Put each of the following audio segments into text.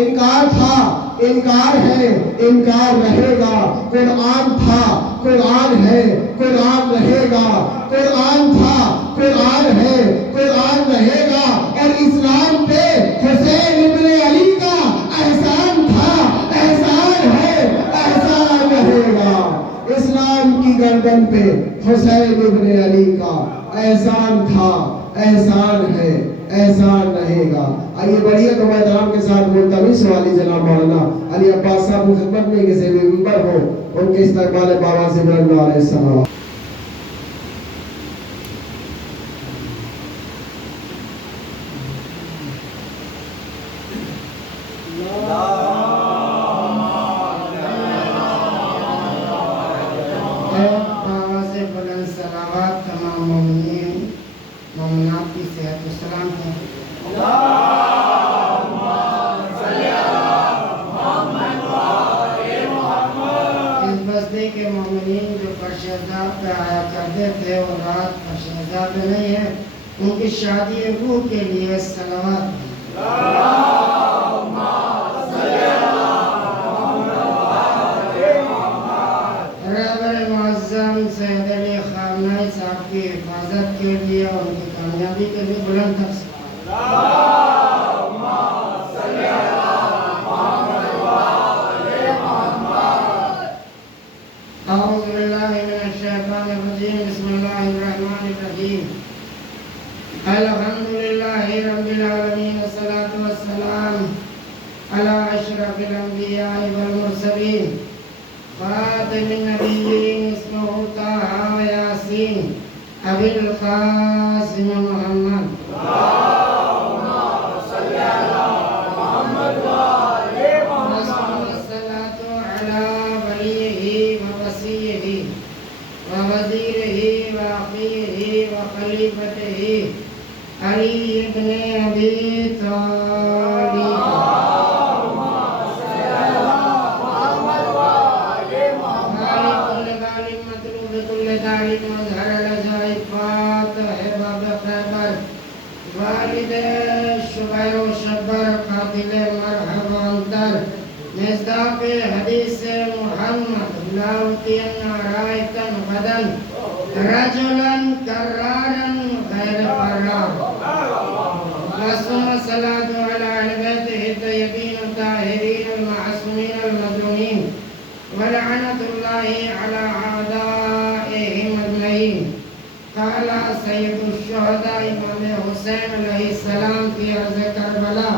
انکار تھا، انکار ہے، انکار رہے گا۔ قرآن تھا، قرآن ہے، قرآن رہے گا۔ قرآن تھا، قرآن ہے، قرآن رہے گا۔ اور اسلام پہ حسین ابن علی کا احسان تھا، احسان ہے، احسان رہے گا۔ اسلام کی گردن پہ حسین ابن علی کا احسان تھا، احسان ہے، احسان رہے گا۔ آئیے بڑھئے تو احترام کے ساتھ ملتوی سوالی جناب مولانا علی عباس صاحب کی خدمت میں کسی بھی ممبر ہو، ان کے استقبال بابا سے بلند علیہ السلام۔ ان کی شادی روح کے لیے صلوات۔ رہبر معظم سید علی خامنہئی صاحب کی حفاظت کے لیے اور ان کی کامیابی کے لیے بلند تر اعوذ باللہ من الشیطان الرجیم، بسم اللہ الرحمن الرحیم۔ الحمدللہ رب العالمین، والصلاة والسلام علی اشرف الانبیاء والمرسلین، خاتم النبیین اسمہ طٰہٰ و یاسین، ابی القاسم محمد۔ علی ابن ابی طالب، خالق الغالب مطلوب کل طالب، مظہر العجائب، فاتح باب خیبر، والد شبیر و شبر، قاتل مرحبا انتر، مصداق حدیث محمد، لاوتین رائتن غدن، رجلا کرارا غیر فرار۔ ثم الصلاة على أهل بيته الطيبين الطاهرين المعصومين المظلومين، ولعنة الله على أعدائهم أجمعين۔ قال سيد الشهداء امام حسین علیہ السلام في أرض کربلا،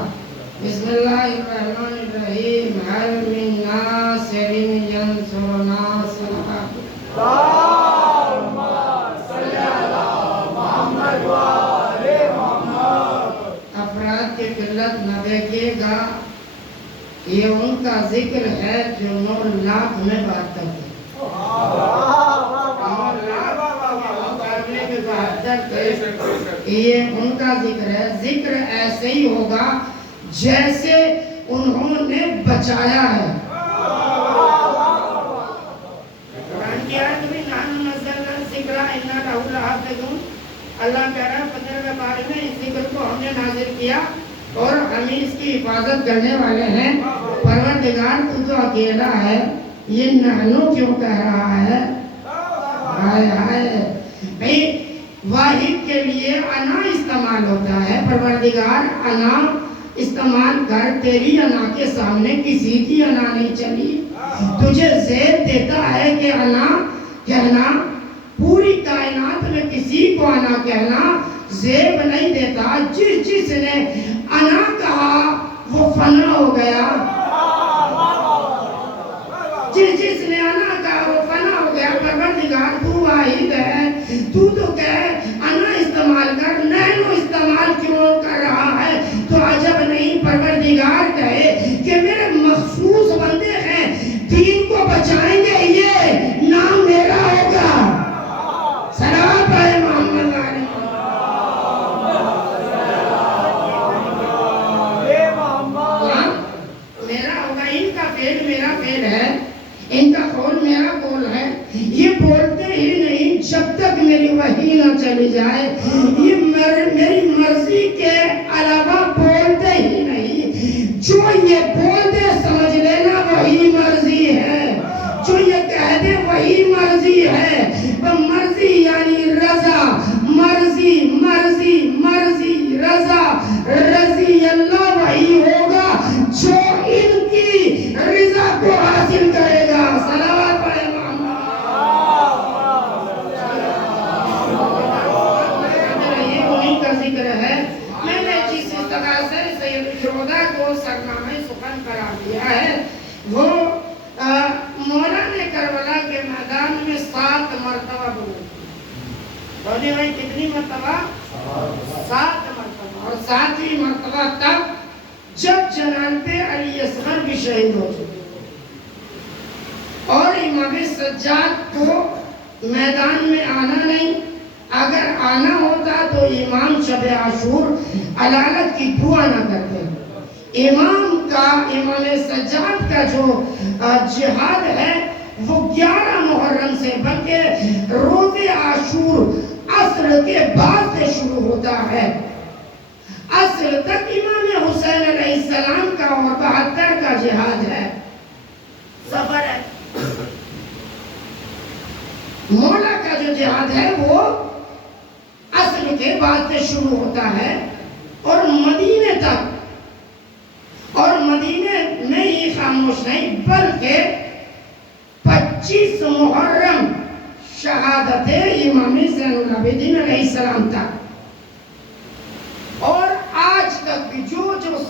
بسم الله الرحمن الرحيم، هل من ناصر ينصر ناصره؟ افراد کی قلت نہ دیکھیے گا، یہ ان کا ذکر ہے جو 9 لاکھ میں بات کرتے ہیں۔ 9 لاکھ یہ ان کا ذکر ہے۔ ذکر ایسے ہی ہوگا جیسے انہوں نے بچایا ہے۔ قرآن کی آیت میں نحن نزلنا الذکر انا لہ لحافظون، اللہ کہہ رہا ہے فجر کے بارے میں اس ذکر کو ہم نے نازل کیا اور ہم اس کی حفاظت کرنے والے ہیں۔ پروردگار تو تو اکیلا ہے، یہ نحنو کیوں کہہ رہا ہے؟ ہائے ہائے بھئی، واحد کے لیے انا استعمال ہوتا ہے۔ پروردگار انا استعمال کر، تیری انا کے سامنے کسی کی انا نہیں چلی۔ تجھے زید دیتا ہے کہ انا کہنا، پوری کائنات میں کسی کو انا کہنا زیب نہیں دیتا۔ جس نے انا کہا وہ فنا ہو گیا، جس نے انا کہا وہ فنا ہو گیا۔ پروردگار تو واحد ہے، تو کہہ انا استعمال کر، نحنو استعمال کیوں کر رہا ہے؟ تو عجب نہیں پروردگار کہے کہ میرے مخصوص بندے ہیں، دین کو بچائیں گے، یہ نام میرا ہوگا۔ صلوات ہے محمد علیہ۔ میرا ہوگا، ان کا فعل میرا فعل ہے، ان کا قول میرا قول ہے۔ یہ بولتے ہی نہیں جب تک میری وحی نہ چلی جائے، یہ میری مرضی کے علاوہ بولتے ہی نہیں۔ جو جو یہ بول دے سمجھ لینا وہی مرضی ہے، جو یہ کہہ دے وہی مرضی ہے۔ مرضی یعنی رضا، مرضی مرضی مرضی رضا، رضی اللہ وہی ہوگا جو ان کی رضا کو حاصل کرے گا۔ صلوات پڑھیں محمد۔ یہ انہیں کا ذکر ہے۔ میں نے جس طرح سے سید الشہداء کو سرنامہ سخن قرار دیا ہے، وہ مولا نے کربلا کے میدان میں 7 مرتبہ بولا۔ بولے بھائی کتنی مرتبہ؟ 7 مرتبہ، اور 7ویں مرتبہ تب جب جناب علی اصغر بھی شہید ہو چکے اور امام سجاد کو میدان میں آنا نہیں، اگر آنا ہوتا تو امام شب عاشور علالت کی دعا نہ کرتے۔ امام سجاد کا جو جہاد ہے وہ 11 محرم سے، بلکہ روز عاشور عصر کے بعد سے شروع ہوتا ہے۔ عصر تک امام حسین علیہ السلام کا اور 72 کا جہاد ہے، سفر ہے۔ مولا کا جو جہاد ہے وہ عصر کے بعد سے شروع ہوتا ہے اور مدینے تک، اور مدینے میں ہی خاموش نہیں بلکہ 25 محرم شہادت امام زین العابدین علیہ السلام تک، اور آج تک بھی جو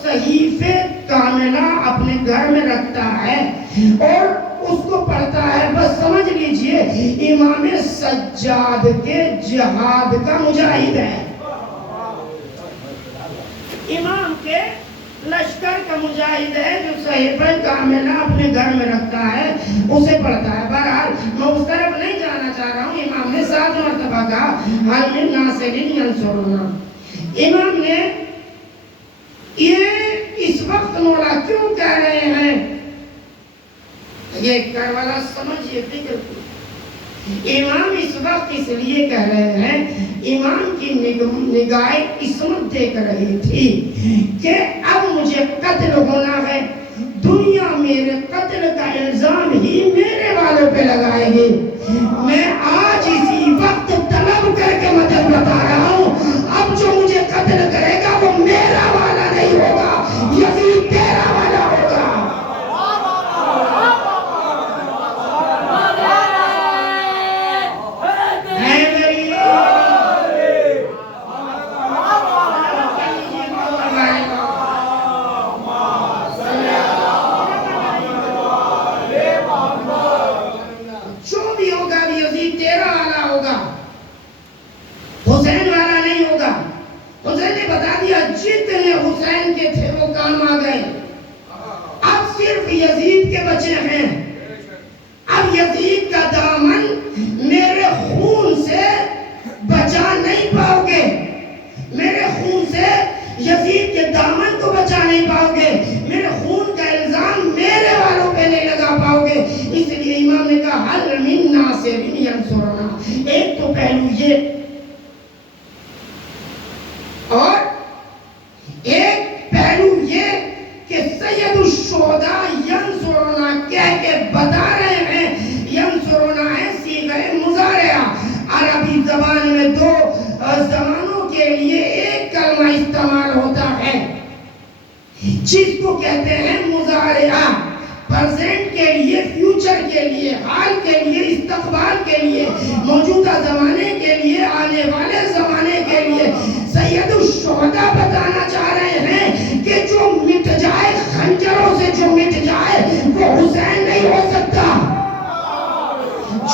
صحیفے کاملہ اپنے گھر میں رکھتا ہے اور اس کو پڑھتا ہے، بس سمجھ لیجئے امام سجاد کے جہاد کا مجاہد ہے، امام کے لشکر کا مجاہد ہے، جو صحیفہ کاملہ اپنے گھر میں رکھتا ہے اسے پڑھتا ہے۔ بہرحال میں اس طرف نہیں جانا چاہ رہا ہوں۔ امام نے 7 مرتبہ کہا حل من ناصر ینصرنا۔ امام نے یہ اس وقت مولا کیوں کہہ رہے ہیں، یہ کربلا سمجھئے فکر کو، امام اس وقت اس لیے کہہ رہے ہیں، امام کی نگاہ عصمت دیکھ رہی تھی کہ اب مجھے قتل ہونا ہے، دنیا میرے قتل کا الزام ہی میرے والوں پہ لگائے گی، میں آج اسی وقت طلب کر کے مدد بتا رہا ہوں، اب جو مجھے قتل کرے گا وہ میرا والا نہیں ہوگا، یزید تیرا والا ہوگا۔ حسین والا نہیں ہوگا۔ حسین نے بتا دیا جتنے حسین کے تھے وہ کام آ گئے، اب صرف یزید کے بچے ہیں، اب یزید کا دامن میرے خون سے بچا نہیں پاؤ گے، میرے خون سے یزید کے دامن کو بچا نہیں پاؤ گے، میرے خون کا الزام میرے والوں پہ نہیں لگا پاؤ گے، اس لیے امام نے کہا حل من ناصر ینصرنا۔ ایک تو پہلو یہ، اور ایک پہلو یہ کہ سید الشہداء ینصرنا کہہ کے بتا رہے ہیں، ینصرنا ہے صیغہ مضارعہ، عربی زبان میں 2 زمانوں کے لیے ایک کلمہ استعمال ہوتا ہے، جس کو کہتے ہیں مضارعہ، پرزینٹ کے لیے، فیوچر کے لیے، حال کے لیے، استقبال کے لیے، موجودہ زمانے کے لیے، آنے والے زمانے کے لیے۔ سید الشہداء بتانا چاہ رہے ہیں کہ جو مٹ جائے خنجروں سے، جو مٹ جائے وہ حسین نہیں ہو سکتا،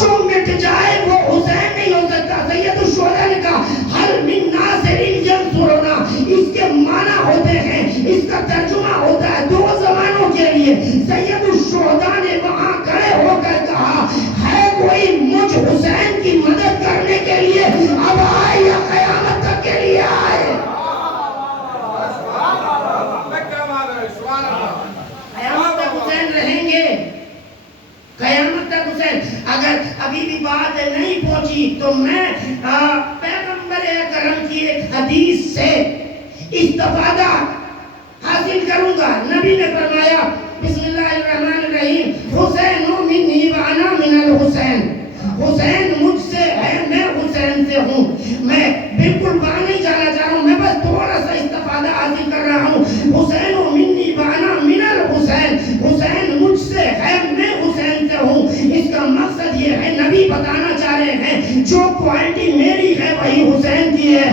جو مٹ جائے وہ حسین نہیں ہو سکتا۔ سید الشہداء نے کہا حل من ناصر ینصرنا، اس کے معنی ہوتے ہیں، اس کا ترجمہ ہوتا ہے 2 زمانوں کے لیے۔ سید الشہداء نے وہاں کھڑے ہو کر کہا ہے کوئی مجھ حسین کی مدد کرنے کے لیے، اب آئے یا قیامت تک کے لیے آئے۔ قیامت تک حسین رہیں گے، قیامت تک حسین۔ اگر ابھی بھی بات نہیں پہنچی تو میں پیغمبر اکرم کی ایک حدیث سے استفادہ حاصل کروں گا. نبی نے فرمایا بسم اللہ الرحمن الرحیم حسین منی وانا من الحسین. حسین مجھ سے ہے میں حسین سے ہوں. میں بالکل وہاں نہیں جانا چاہ رہا ہوں, میں بس تھوڑا سا استفادہ حاصل کر رہا ہوں. حسین منی وانا من الحسین, حسین مجھ سے ہے میں حسین سے ہوں. اس کا مقصد یہ ہے نبی بتانا چاہ رہے ہیں جو کوالٹی میری ہے وہی حسین کی ہے.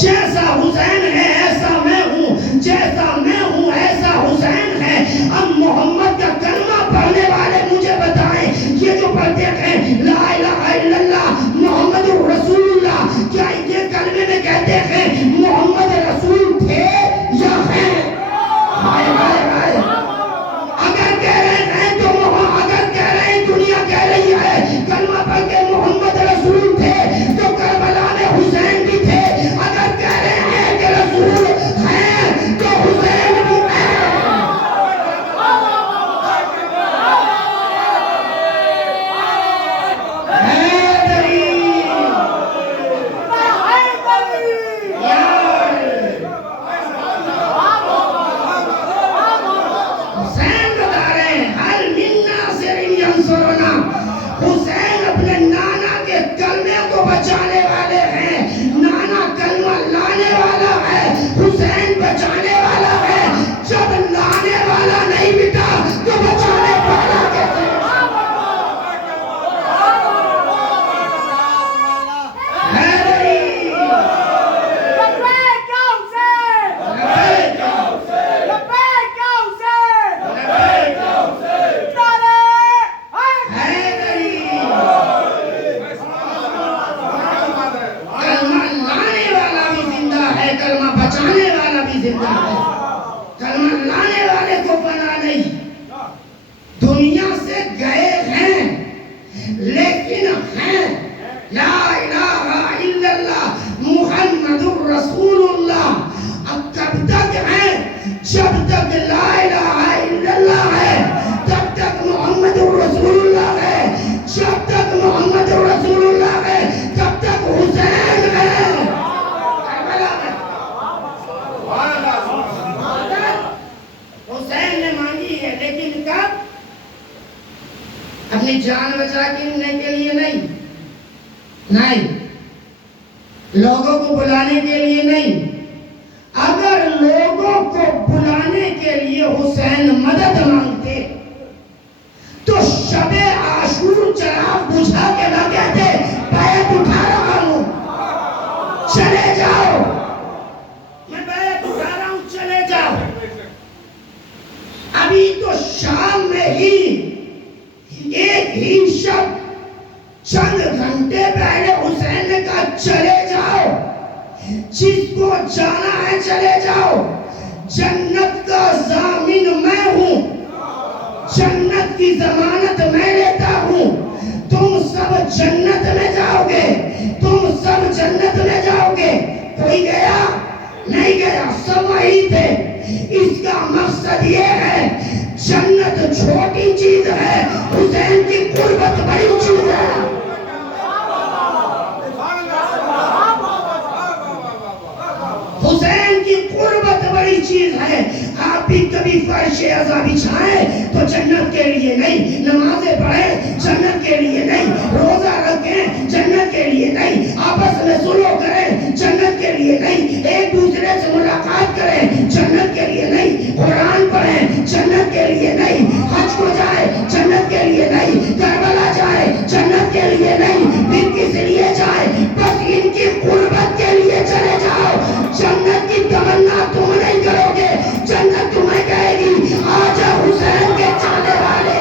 جیسا حسین ہے ایسا میں ہوں, جیسا میں ہوں ایسا حسین ہے. اب محمد کا کلمہ پڑھنے والے مجھے بتائیں, یہ جو پڑھتے ہیں لا الہ الا اللہ محمد رسول اللہ, کیا یہ کلمے میں کہتے ہیں محمد رسول تھے یا ہیں؟ ہائے ہائے ہائے. اگر کہہ رہے ہیں تو اگر کہہ رہے ہیں دنیا کہہ رہی ہے کلمہ پڑھ کے محمد رسول تھے تو کربلا میں حسین بھی تھے. اگر کہہ رہے ہیں کہ رسول ہیں تو حسین بھی ہیں. حسین اپنے نانا کے کلمے کو بچانے والے ہیں. نانا کلمہ لانے والا ہے, حسین بچانے والا ہے. جب لانے والا نہیں مٹا تو بچانے والا کیسے؟ کلمہ لانے والے کو پناہ نہیں. دنیا سے گئے ہیں لیکن ہیں لا الہ الا اللہ محمد رسول اللہ. اب کب تک ہیں؟ جب تک لا الہ الا اللہ ہے تب تک محمد رسول اللہ ہے. جب تک محمد رسول اللہ ہے تب تک حسین ہے. حسین نے مانگی ہے لیکن کب؟ اپنی جان بچا کے لیے نہیں, لوگوں کو بلانے کے لیے نہیں. اگر لوگوں کو بلانے کے لیے حسین مدد مانگتے تو شب عاشور چراغ بجھا کے نہ کہتے بیعت اٹھا رہا ہوں چلے جاؤ, میں بیعت اٹھا رہا ہوں چلے جاؤ. ابھی تو شام میں ہی ایک ہی شب چند گھنٹے پہلے حسین نے کہا چلے جاؤ, جس کو جانا ہے چلے جاؤ. جنت کا ضامن میں ہوں, جنت کی ضمانت میں لیتا ہوں. تم سب جنت میں جاؤ گے, تم سب جنت میں جاؤ گے. کوئی گیا نہیں گیا, سب وہی تھے. اس کا مقصد یہ ہے جنت چھوٹی چیز ہے, حسین کی قربت بڑی چیز ہے. حسین کی قربت بڑی چیز ہے. آپ بھی کبھی فرش عزا بچھائیں تو جنت کے لیے نہیں, نمازیں پڑھیں جنت کے لیے نہیں, روزہ رکھیں جنت کے لیے نہیں, آپس میں صلح کریں جنت کے لیے نہیں, ایک دوسرے سے ملاقات کریں جنت کے لیے نہیں, قرآن پڑھیں جنت کے لیے نہیں, حج کو جائے جنت کے لیے نہیں, کربلا جائے جنت کے لیے نہیں, پھر کس لیے جائے؟ بس ان کی قربت کے لیے چلے جاؤ. جنت کی تمنا تم نہیں کرو گے, جنت تمہیں کہے گی آجا حسین کے چاہنے والے.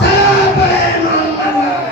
سلام پڑھے محمد.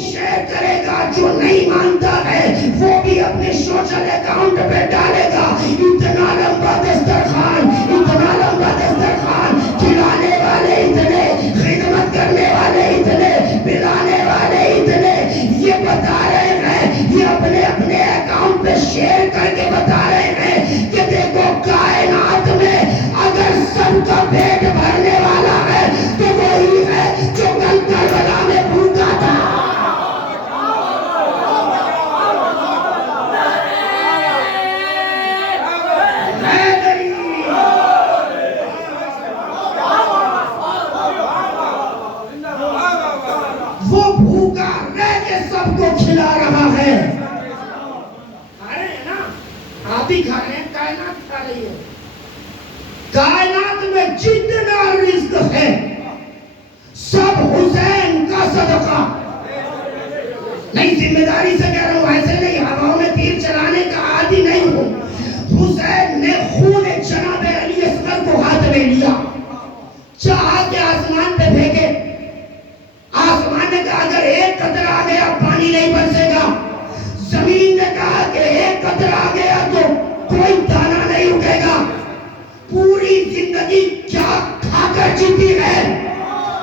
شیئر کرے گا، جو نہیں مانتا ہے وہ بھی اپنے سوشل اکاؤنٹ پہ ڈالے گا۔ اتنا لمبا دسترخوان، اتنا لمبا دسترخوان، کھلانے والے اتنے، خدمت کرنے والے اتنے، پلانے والے اتنے، یہ بتا رہے ہیں، یہ اپنے اپنے اکاؤنٹ پہ شیئر کر کے بتا رہے ہیں کہ دیکھو کائنات میں اگر سب کا پیٹ بھرنے والا ہے تو وہی ہے جو کل کربلا میں بھوکا تھا۔ وہ بھوکا رہ کے سب کو کھلا رہا ہے۔ کھا رہے ہیں نا، آپ بھی کھا رہے ہیں، کائنات کھا رہی ہے۔ کائنات میں جتنا رزق ہے سب حسین کا صدقہ۔ نہیں، ذمہ داری سے کہہ رہا ہوں، ایسے نہیں ہواؤں میں تیر چلانے کا عادی نہیں ہوں۔ حسین نے خون جناب علی اصغر کو ہاتھ میں لیا، چاہا کہ آسمان پہ پھینکے، آسمان نے کہا اگر ایک قطرہ آ گیا پانی نہیں برسے گا، زمین نے کہا کہ ایک قطرہ آ گیا تو کوئی دانہ نہیں اٹھے گا۔ پوری زندگی کیا کھا کر جیتی ہے،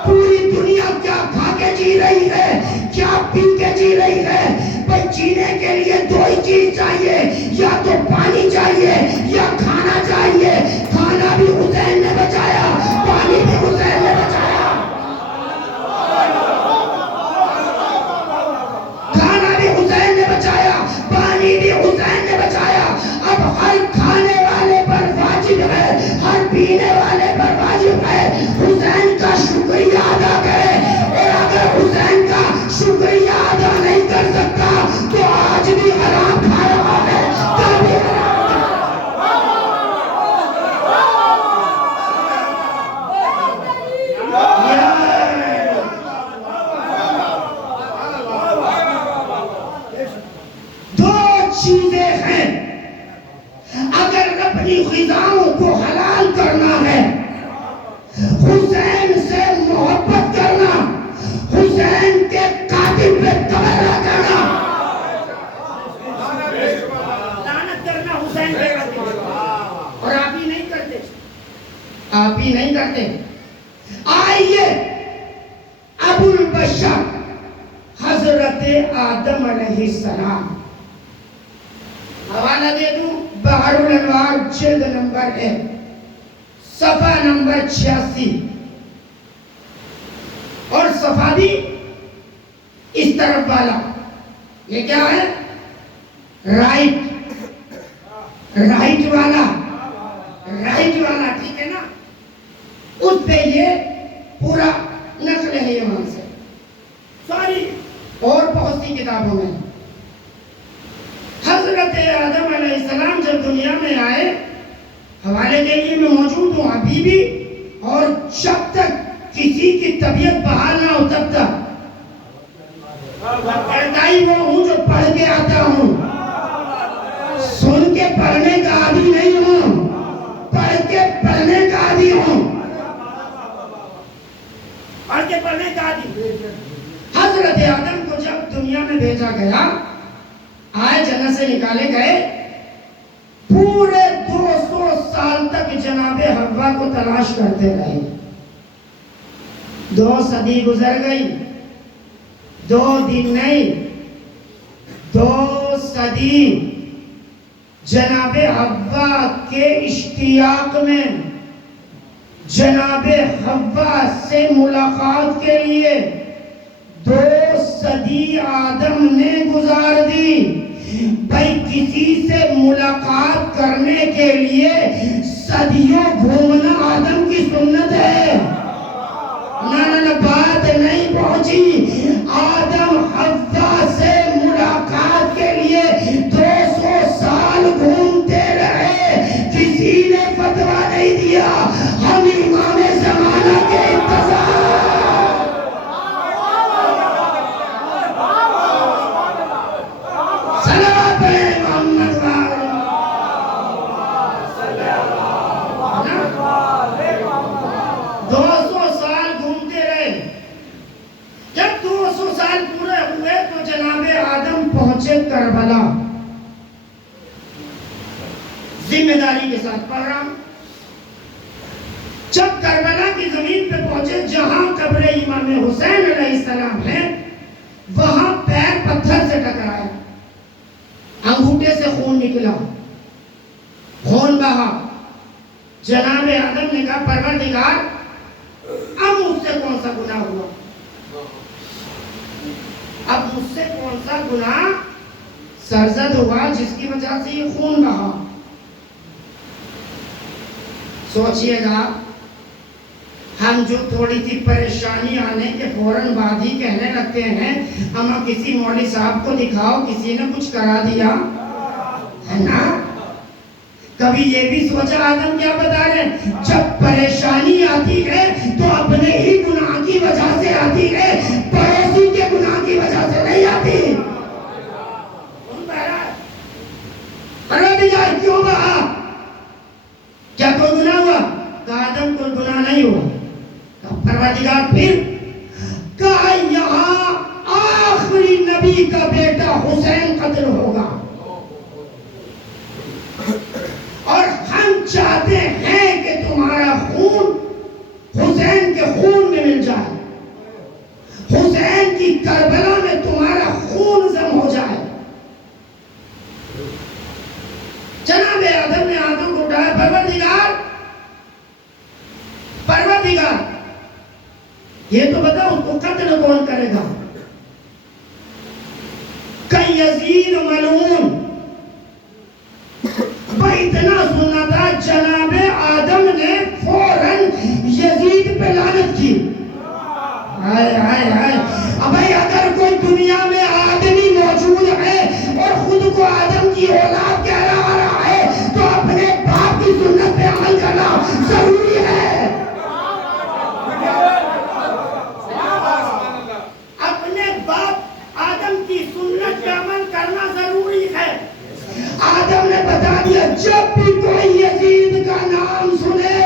پوری دنیا کیا کھا کے جی رہی ہے، کیا پی کے جی رہی ہے۔ بھئی جینے کے لیے دو ہی چیز چاہیے، یا تو پانی چاہیے یا کھانا چاہیے۔ کھانا بھی حسین نے بچایا، پانی بھی حسین نے بچایا۔ کھانا بھی حسین نے بچایا، پانی بھی حسین نے بچایا۔ اب ہر کھانے والے پر واجب ہے، ہر پینے والے پر واجب ہے حسین کا شکریہ ادا کرے، اور اگر حسین کا شکریہ ادا نہیں کر سکتا تو آج بھی حرام کھا رہا ہے، کل بھی حرام چیزیں ہیں۔ اگر اپنی غذاؤں کو حلال کرنا ہے، حسین سے محبت کرنا، حسین کے قاتل پہ تبرہ کرنا، لعنت کرنا حسین کے قاتل، اور آپ ہی نہیں کرتے، آپ ہی نہیں کرتے۔ آئیے ابو البشر حضرت آدم علیہ السلام، حوالہ دے دوں، بحر الانوار جلد نمبر 1 صفحہ نمبر 86، اور صفحہ بھی اس طرف والا، یہ کیا ہے؟ رائٹ والا، ٹھیک ہے نا؟ اس پہ یہ پورا نقل ہے یہاں سے، ساری اور بہت سی کتابوں میں۔ حضرت آدم علیہ السلام جب دنیا میں آئے، حوالے کے لیے میں موجود ہوں ابھی بھی، اور جب تک کسی کی طبیعت بحال نہ ہو تب تک پڑھتا ہی وہ ہوں جو پڑھ کے آتا ہوں، سن کے پڑھنے کا عادی نہیں ہوں، پڑھ کے پڑھنے کا عادی ہوں، پڑھ کے پڑھنے کا عادی۔ حضرت آدم کو جب دنیا میں بھیجا گیا، آئے جنت سے نکالے گئے، پورے 200 سال تک جناب حوا کو تلاش کرتے رہے۔ 2 صدی گزر گئی، 2 دن نہیں، 2 صدی جناب حوا کے اشتیاق میں، جناب حوا سے ملاقات کے لیے 2 صدی آدم نے گزار دی۔ بھائی کسی سے ملاقات کرنے کے لیے صدیوں گھومنا آدم کی سنت ہے۔ نہ بات نہیں پہنچی، آدم حوا سے ملاقات کے لیے 200 سال گھومتے رہے، کسی نے فتویٰ نہیں دیا، ہم امام زمانہ کے انتظار۔ کربلا ذمہ داری کے ساتھ پڑھ رہا ہوں. جب کربلا کی زمین پہ پہنچے جہاں قبر امام حسین علیہ السلام ہے وہاں پیر پتھر سے ٹکرایا, انگوٹھے سے خون نکلا, خون بہا. جناب آدم نے کہا پروردگار اب مجھ سے کون سا گناہ ہوا, اب مجھ سے کون سا گناہ سرزد ہوا جس کی وجہ سے یہ خون بہا. سوچئے گا ہم جو تھوڑی سی پریشانی آنے کے فوراً بعد ہی کہنے لگتے ہیں ہمیں کسی مولوی صاحب کو دکھاؤ کسی نے کچھ کرا دیا ہے نا. کبھی یہ بھی سوچا آدم کیا بتا رہے ہیں جب پریشانی آتی ہے تو اپنے ہی گناہ کی وجہ سے آتی ہے, پڑوسی کے گناہ کی وجہ سے نہیں آتی. پروردگار کیوں بہا, کیا کوئی گناہ ہوا؟ کہا آدم کوئی گناہ نہیں ہوا. پروردگار پھر کہا یہاں آخری نبی کا بیٹا حسین قتل ہوگا اور ہم چاہتے ہیں کہ تمہارا خون حسین کے خون میں مل جائے, حسین کی کربلا میں تمہارا خون ضم ہو جائے. جناب آدم نے ہاتھوں کو اٹھایا, پروردگار یہ تو بتا اس کو قتل کون کرے گا؟ کہ یزید ملعون. اتنا سننا تھا جناب آدم نے فوراً یزید پہ لعنت کی. ہائے ہائے ہائے. ابھائی اگر کوئی دنیا میں آدمی موجود ہے اور خود کو آدم کی اولاد کہہ رہا ہے تو اپنے باپ کی سنت پہ عمل کرنا ضروری ہے. اپنے باپ آدم کی سنت پہ عمل کرنا ضروری ہے. آدم نے بتا دیا جب بھی کوئی یزید کا نام سنے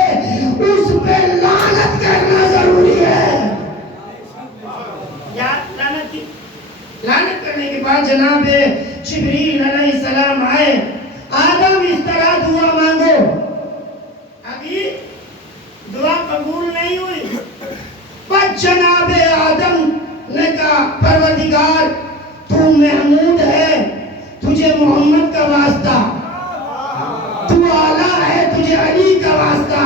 اس پہ لعنت کرنا ضروری ہے. لعنت کرنے کے بعد جناب جبریل علیہ السلام آئے. آدم اس طرح دعا مانگو. ابھی دعا قبول نہیں ہوئی. پر جناب آدم نے کہا پروردگار تو محمود ہے, تجھے محمد کا واسطہ, تو اعلیٰ ہے تجھے علی کا واسطہ,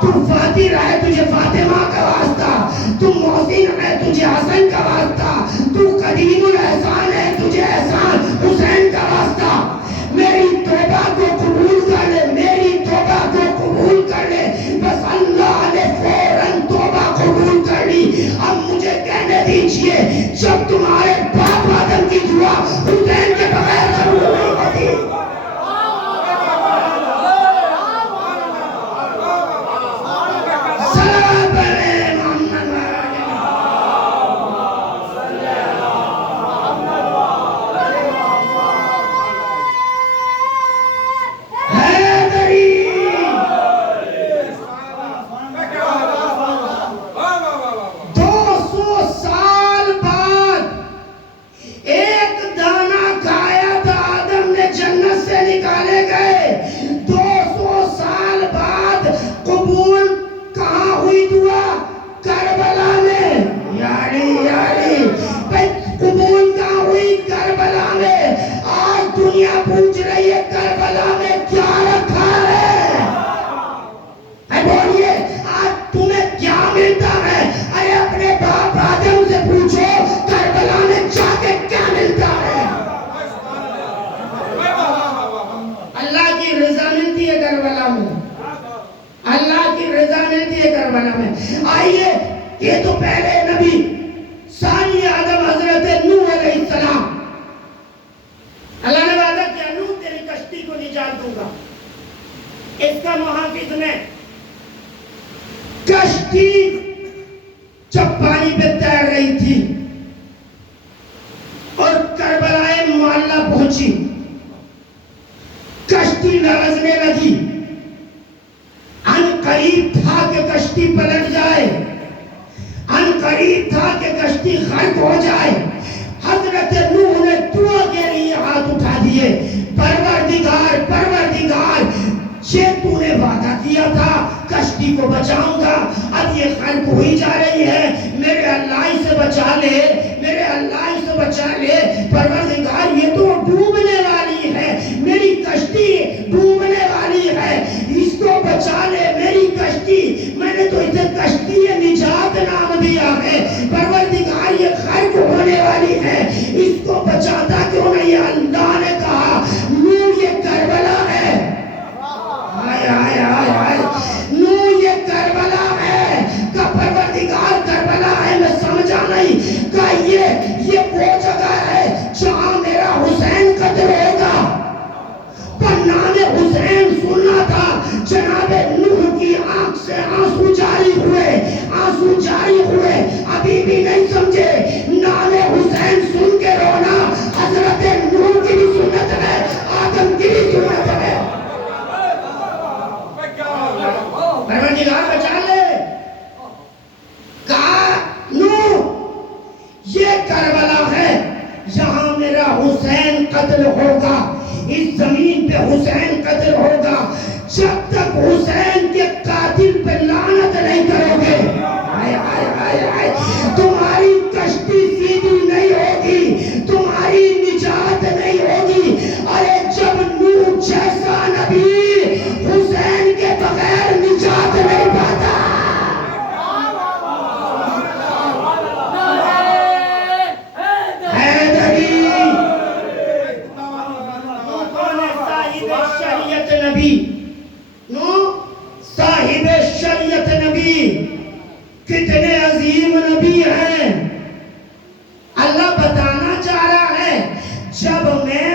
تو فاتر ہے تجھے فاطمہ کا واسطہ, تو محسن ہے تجھے حسن کا واسطہ, تو قدیم الاحسان ہے تجھے احسان حسین کا واسطہ. میری توبہ کو قبول کر لے, میری توبہ کو قبول کر لے. بس اللہ نے فوراً توبہ قبول کر لی. اب مجھے کہنے دیجئے جب تمہارے باپ آدم کی دعا حسین کے بغیر ضرور نہیں ہوتی. پوچھ رہی ہے کربلا میں کیا رکھا ہے؟ بولیے آج تمہیں کیا ملتا ہے؟ ارے اپنے باپ آدم سے پوچھو کربلا میں جا کے کیا ملتا ہے؟ اللہ کی رضا ملتی ہے کربلا میں, اللہ کی رضا ملتی ہے کربلا میں. آئیے یہ تو پہلے نبی ثانی آدم حضرت نوح علیہ السلام, اللہ نے وعدہ کیا نوح تیری کشتی کو نجات دوں گا. اس کا محافظ میں کشتی جب پانی پہ تیر رہی تھی اور کربلائے معلی پہنچی, کشتی لرزنے لگی. ان قریب تھا کہ کشتی پلٹ جائے, ان قریب تھا کہ کشتی غرق ہو جائے. حضرت نوح نے دعا کے لیے ہاتھ کو بچاؤں گا. اب یہ غرق ہوئی جا رہی ہے, میرے اللہ اسے بچا لے, میرے اللہ اسے بچا لے. پروردگار یہ تو ڈوبنے والی ہے, میری کشتی ڈوبنے والی ہے, اس کو بچا لے میری کشتی. میں نے تو اسے کشتی نجات نام دیا ہے. پروردگار یہ غرق ہونے والی ہے, اس کو بچاتا کیوں نہیں؟ اللہ نے کہا نوح یہ کربلا ہے. آئے آئے آئے آئے, نوح یہ کربلا ہے. کہ پروردگار کربلا ہے, میں سمجھا نہیں کہ یہ وہ جگہ ہے جہاں میرا حسین قتل ہوگا. پر نام حسین سننا تھا. جناب نوح کی آنکھ سے آنسو جاری ہوئے, آنسو جاری ہوئے, ابھی بھی نہیں سمجھے. نام حسین سن کے رونا حضرت نوح کی بھی سنت ہے, آدم کی بھی سنت ہے. پروردگار بچا لے. کہا نوح یہ کربلا ہے, یہاں میرا حسین قتل ہوگا, اس زمین پہ حسین قتل ہوگا. جب تک حسین کے قاتل پہ لعنت نہیں کرو گے, آئے آئے آئے آئے, تمہاری کشتی سیدھی نہیں ہوگی, تمہاری نجات نہیں ہوگی. ارے جب نوح جیسا نبی حسین کے بغیر نجات نہیں پاتا. صاحب شریعت نبی, کتنے عظیم نبی ہیں. اللہ بتانا چاہ رہا ہے جب میں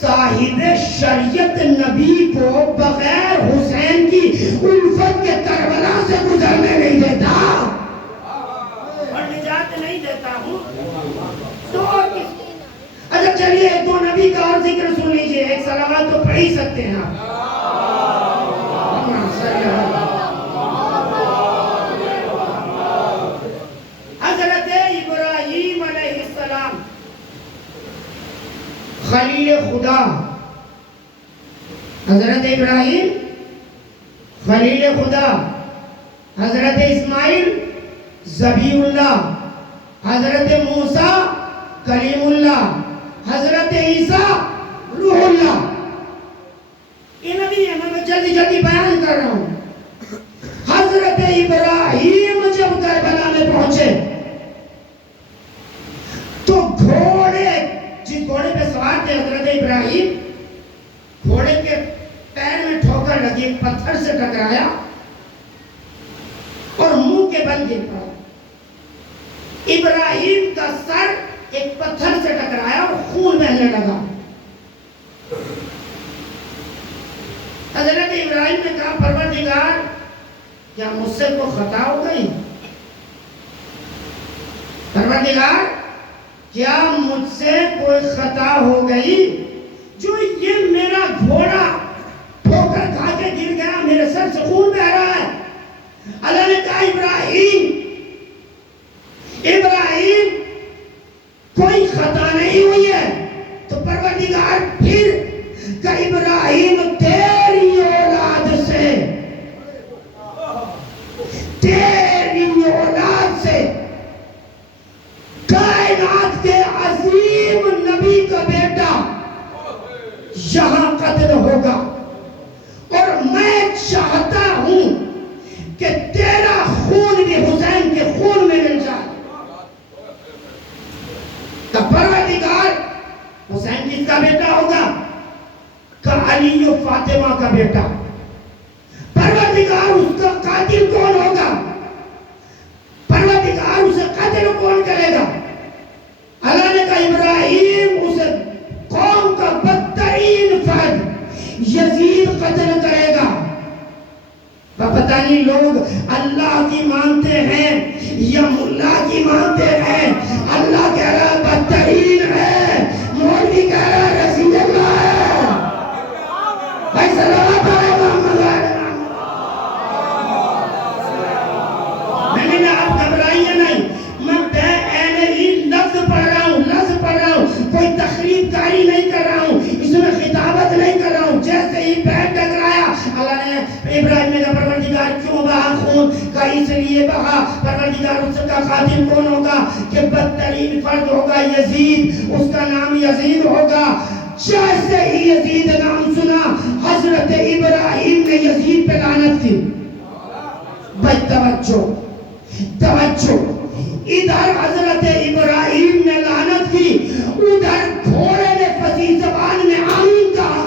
صاحب شریعت نبی کو بغیر حسین کی الفت کے کربلا سے گزرنے نہیں دیتا اور نجات نہیں دیتا ہوں تو اچھا چلیے ایک دو نبی کا اور ذکر سن لیجئے. ایک صلوات تو پڑھ ہی سکتے ہیں آپ. حضرت ابراہیم علیہ السلام خلیل خدا, حضرت ابراہیم خلیل خدا, حضرت اسماعیل ذبیح اللہ, حضرت موسیٰ کلیم اللہ, حضرت عیسیٰ روح اللہ. یہ نبی ہے, میں جلدی جلدی بیان کر رہا ہوں. حضرت ابراہیم جب کربلا میں پہنچے تو گھوڑے, جس گھوڑے پہ سوار تھے حضرت ابراہیم, گھوڑے کے پیر میں ٹھوکر لگی, ایک پتھر سے ٹکرایا اور منہ کے بل گر پڑا. ابراہیم کا سر ایک پتھر سے ٹکرایا اور خون بہنے لگا. حضرت ابراہیم نے کہا پروردگار کیا مجھ سے کوئی خطا ہو گئی؟ پروردگار کیا مجھ سے کوئی خطا ہو گئی جو یہ میرا گھوڑا ٹھوکر کھا کے گر گیا, میرے سر سے خون بہ رہا ہے. اللہ نے کہا ابراہیم کوئی خطا نہیں ہوئی ہے. تو پروردگار پھر کہ ابراہیم تیری اولاد سے کائنات کے عظیم نبی کا بیٹا یہاں قتل ہوگا, اور میں چاہتا ہوں کہ تیرا خون بھی حسین کے خون میں مل جائے. تو پروردگار حسین کس کا بیٹا ہوگا؟ کہ علی و فاطمہ کا بیٹا. پروردگار اس کا قاتل کون ہوگا؟ پروردگار اسے قتل کون کرے گا؟ اللہ نے کہا ابراہیم اسے قوم کا بدترین فرد یزید قتل کرے گا. پتہ نہیں لوگ اللہ کی مانتے ہیں یا ملا کی مانتے ہیں. اللہ کہہ رہا بدترین ہے, مولوی کہہ رہا رسول اللہ ہے. بھائی صلوات علی محمد. میں نے آپ گھبرائیے نہیں, میں بے عینی لفظ پڑھ رہا ہوں, کوئی تخریب کاری نہیں کر رہا ہوں, اس میں خطابت نہیں کر رہا ہوں. جیسے ہی پیر ٹکرایا اللہ نے ابراہیم نے کہا پروردگار کیوں وہاں اس لیے کہا پروردگار اس کا قاتل کون ہوگا کہ بدترین فرد ہوگا یزید، اس کا نام یزید ہوگا۔ جیسے ہی یزید نام سنا حضرت ابراہیم نے یزید پہ لعنت کی۔ بھائی توجہ توجہ، ادھر حضرت ابراہیم نے لعنت کی، ادھر گھوڑے نے فصیح زبان میں آمین کہا،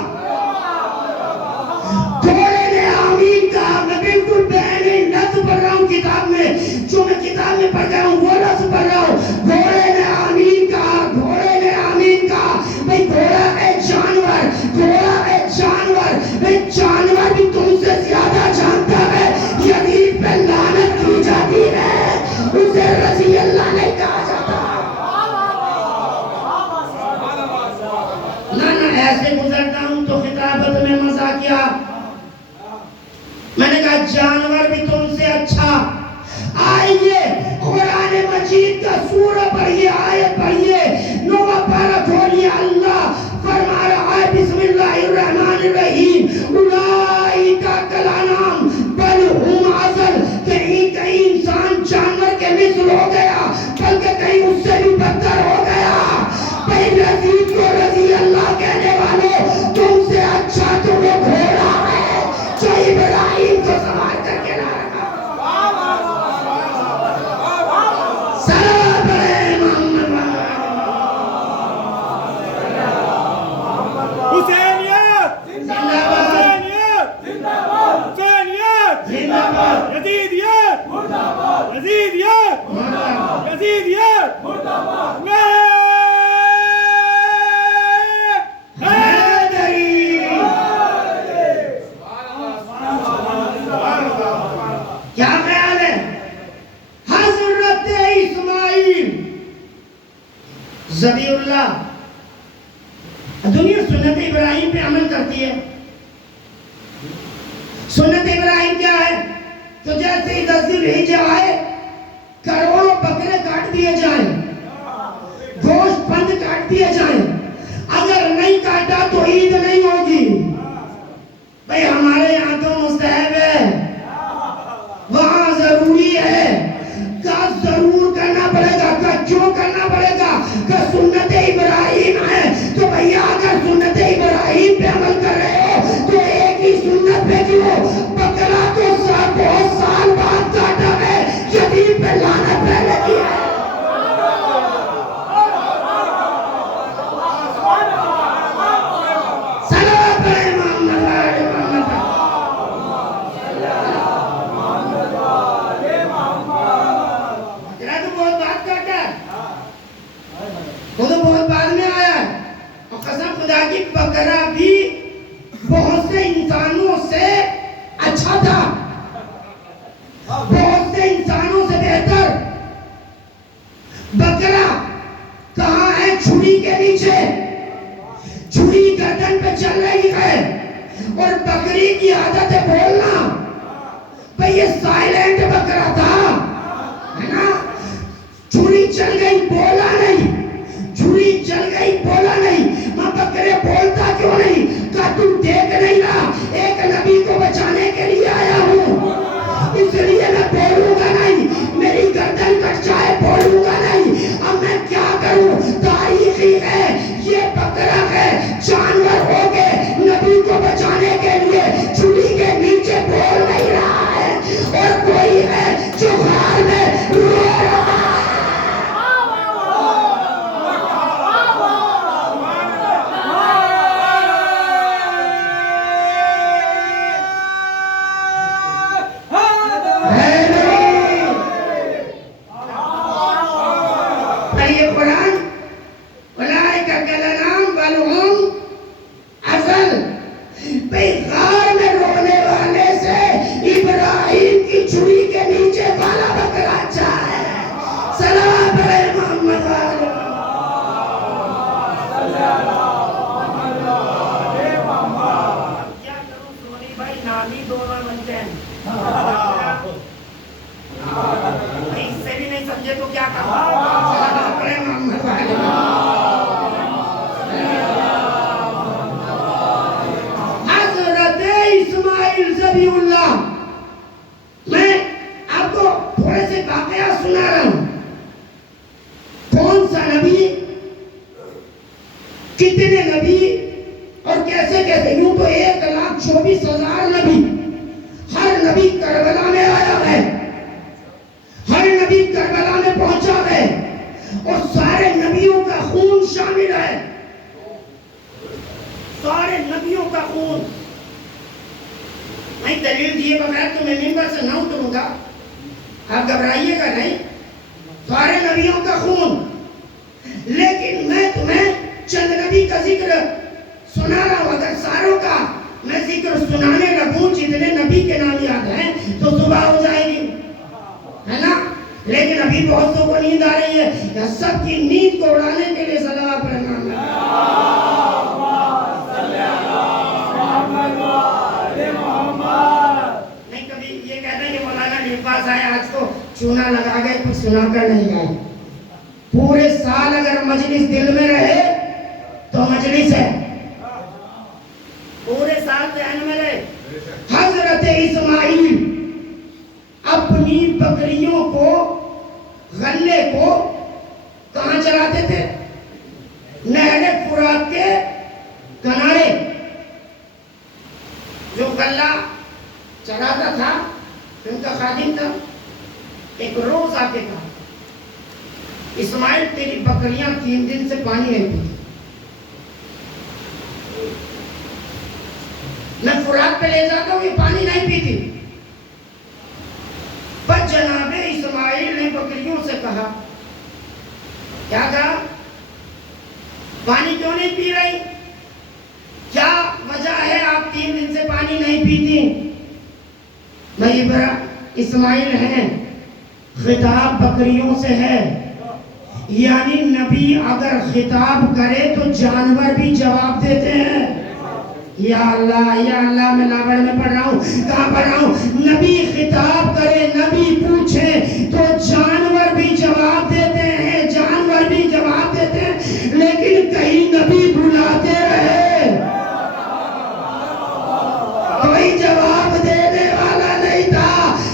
گھوڑے نے آمین کہا۔ میں بالکل بین نظر پڑھ رہا ہوں کتاب میں، جو میں کتاب میں پڑھ گیا ہوں وہ لفظ پڑھ رہا ہوں۔ گھوڑے نے آمین کہا، گھوڑے نے آمین کہا۔ بھئی گھوڑا ہے جانور، گھوڑا ہے جانور، بھئی جانور بھی تم سے زیادہ جانتا ہے یزید پہ لعنت کی جاتی ہے، اسے رضی اللہ نہیں کہا جاتا۔ نہ ایسے گزرتا ہوں تو خطابت میں مزہ کیا، میں نے کہا جانور بھی تم سے اچھا۔ آئیے قرآن مجید کا سورہ پڑھئے، آیت پڑھئے، 9واں پارہ کھولیے، اللہ فرما رہا ہے بسم اللہ الرحمن الرحیم اولئک کالانعام بل ہم اضل، کہیں کہیں انسان جانور کے مثل ہو گیا، بلکہ کہیں اس سے بھی بدتر ہو گیا۔ بھئی یزید کو رضی اللہ کہنے والوں، تم سے اچھا تو وہ گھوڑا ہے جو ابراہیم کو سوار کر کے لا رکھا۔ سلام ہے محمد حسینیت زندہ باد، حسینیت حسینیت زندہ باد، یزیدیت یزیدیت یزیدیت حیدری۔ کیا خیال ہے حضرت اسماعیل ذبیح اللہ، دنیا سنت ابراہیم پہ عمل کرتی ہے۔ سنت ابراہیم کیا ہے؟ تو جیسے ہی 10 ذوالحجہ آئے کروڑوں بکرے کاٹ دیے جائیں، گوشت بند کاٹ دیے جائیں، اگر نہیں کاٹا تو عید نہیں ہوگی۔ بھئی ہمارے یہاں تو مستحب ہے، وہاں ضروری ہے، کا ضرور کرنا پڑے گا، کا کیوں کرنا پڑے گا کہ سنت ابراہیم ہے۔ تو بھئیہ اگر سنت ابراہیم پہ عمل کر رہے ہو تو ایک ہی سنت پہ کیوں؟ بکرا تو بہت سال بعد کاٹا ہے، یزید پہ لعنت پہلے کی ہے۔ سلام پڑھے محمد آل محمد۔ بکرا تو بہت بعد کاٹا ہے، وہ تو بہت بعد میں آیا ہے، اور قسم خدا کی بکرا بھی بہت سے انسانوں سے اچھا تھا، بہت سے انسانوں سے بہتر۔ بکرا کہاں ہے؟ چھری کے نیچے، چھری گردن پہ چل رہی ہے، اور بکری کی عادت ہے بولنا۔ بھئی یہ سائلنٹ بکرا تھا، ہے نا؟ چھری چل گئی بولا نہیں، چھری چل گئی بولا نہیں۔ ماں بکرے بولتا کیوں نہیں؟ کہا تو دیکھ نہیں رہا ایک نبی کو بچانے کے لیے آیا ہوں، اس لیے میں بولوں گا نہیں، میری گردن کٹ جائے بولوں گا نہیں۔ اب میں کیا کروں؟ تاریخی ہے، یہ بکرا ہے، جانور ہو کے نبی کو بچانے کے لیے چھری کے نیچے بول نہیں رہا ہے، اور کوئی ہے جو غار میں رو رہا ہے۔ قرآن اولئک کالانعام بل ہم کتنے نبی اور کیسے کیسے، یوں تو 1,24,000 نبی، ہر نبی کربلا میں آیا ہے، ہر نبی کربلا میں پہنچا ہے، اور سارے نبیوں کا خون شامل ہے، سارے نبیوں کا خون. میں دلیل دیے بغیر تمہیں ممبر سے نہ اتروں گا، آپ گھبرائیے گا نہیں. سارے نبیوں کا خون. لیکن میں تمہیں چند نبی کا ذکر سنا رہا ہوں. اگر ساروں کا میں ذکر سنانے لگوں جتنے نبی کے نام یاد ہیں تو صبح ہو جائے گی، ہے نا. لیکن ابھی بہت سو کو نیند آ رہی ہے، سب کی نیند کو اڑانے کے لیے صلوات پڑھنا نہیں. کبھی یہ کہتے ہیں کہ مولانا میرے پاس آئے آج تو چونا لگا گئے، کچھ سنا کر نہیں گئے. پورے سال اگر مجلس دل میں رہے تو مجلس ہے، پورے سال ذہن میں رہے. حضرت اسماعیل اپنی بکریوں کو، غلے کو کہاں چراتے تھے؟ نہر فرات کے کنارے. جو غلہ چراتا تھا ان کا خادم تھا، ایک روز آ کے کہا اسماعیل تیری بکریاں 3 دن سے پانی نہیں پیتی. میں فرات پہ لے جاتا ہوں، یہ پانی نہیں پیتی. پر جناب اسماعیل نے بکریوں سے کہا، کیا کہا؟ پانی کیوں نہیں پی رہی؟ کیا وجہ ہے آپ 3 دن سے پانی نہیں پیتی؟ بھائی اسماعیل ہیں، خطاب بکریوں سے ہے. یعنی نبی اگر خطاب کرے تو جانور بھی جواب دیتے ہیں. یا اللہ میں لاوڑ میں پڑھ رہا ہوں، کہاں پڑھ رہا ہوں؟ نبی خطاب کرے، نبی پوچھے تو جانور بھی جواب دیتے ہیں، جانور بھی جواب دیتے ہیں. لیکن کہیں نبی بلاتے رہے کوئی جواب دینے والا نہیں تھا.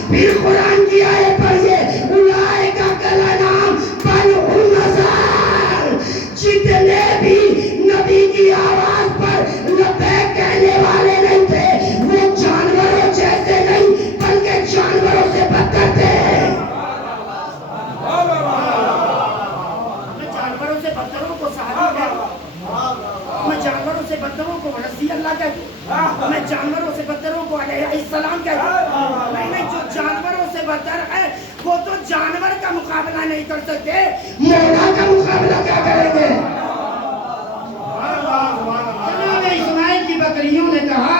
پھر قرآن کی آیت پڑھیے، اولئک کالانعام بل هم اضل. جتنے بھی نبی کی آواز پر لبیک کہنے والے نہیں تھے وہ جانوروں جیسے نہیں بلکہ جانوروں سے بدتر تھے. میں جانوروں سے بدتروں کو صحابی کہتا ہوں، میں جانوروں سے بدتروں کو رضی اللہ کہتا ہوں، میں جانوروں سے بدتروں کو علیہ السلام کہتا ہوں. نہیں، جو جانوروں سے بدتر ہے وہ تو جانور کا مقابلہ نہیں کر سکتے، مولا کا مقابلہ کیا کریں گے؟ جناب اسماعیل کی بکریوں نے کہا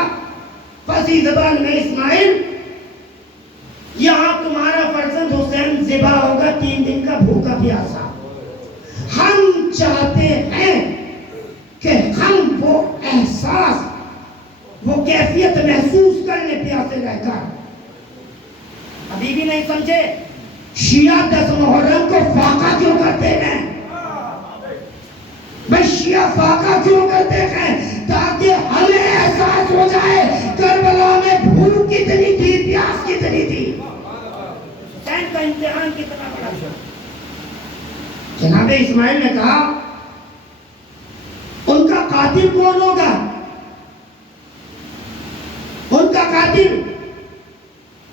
فصیح زبان میں، اسماعیل یہاں تمہارا فرزند حسین ذبح ہوگا 3 دن کا بھوکا پیاسا. ہم چاہتے ہیں کہ ہم وہ احساس، وہ کیفیت محسوس کرنے پیاسے رہ کر. ابھی بھی نہیں سمجھے؟ شیعہ 10 محرم کو فاقہ کیوں کرتے ہیں؟ بھئی شیعہ فاقہ کیوں کرتے ہیں؟ تاکہ ہمیں احساس ہو جائے کربلا میں بھوک کتنی تھی، پیاس کتنی تھی، حسین کا امتحان کتنا بڑا تھا. جناب اسماعیل نے کہا ان کا قاتل کون ہوگا؟ ان کا قاتل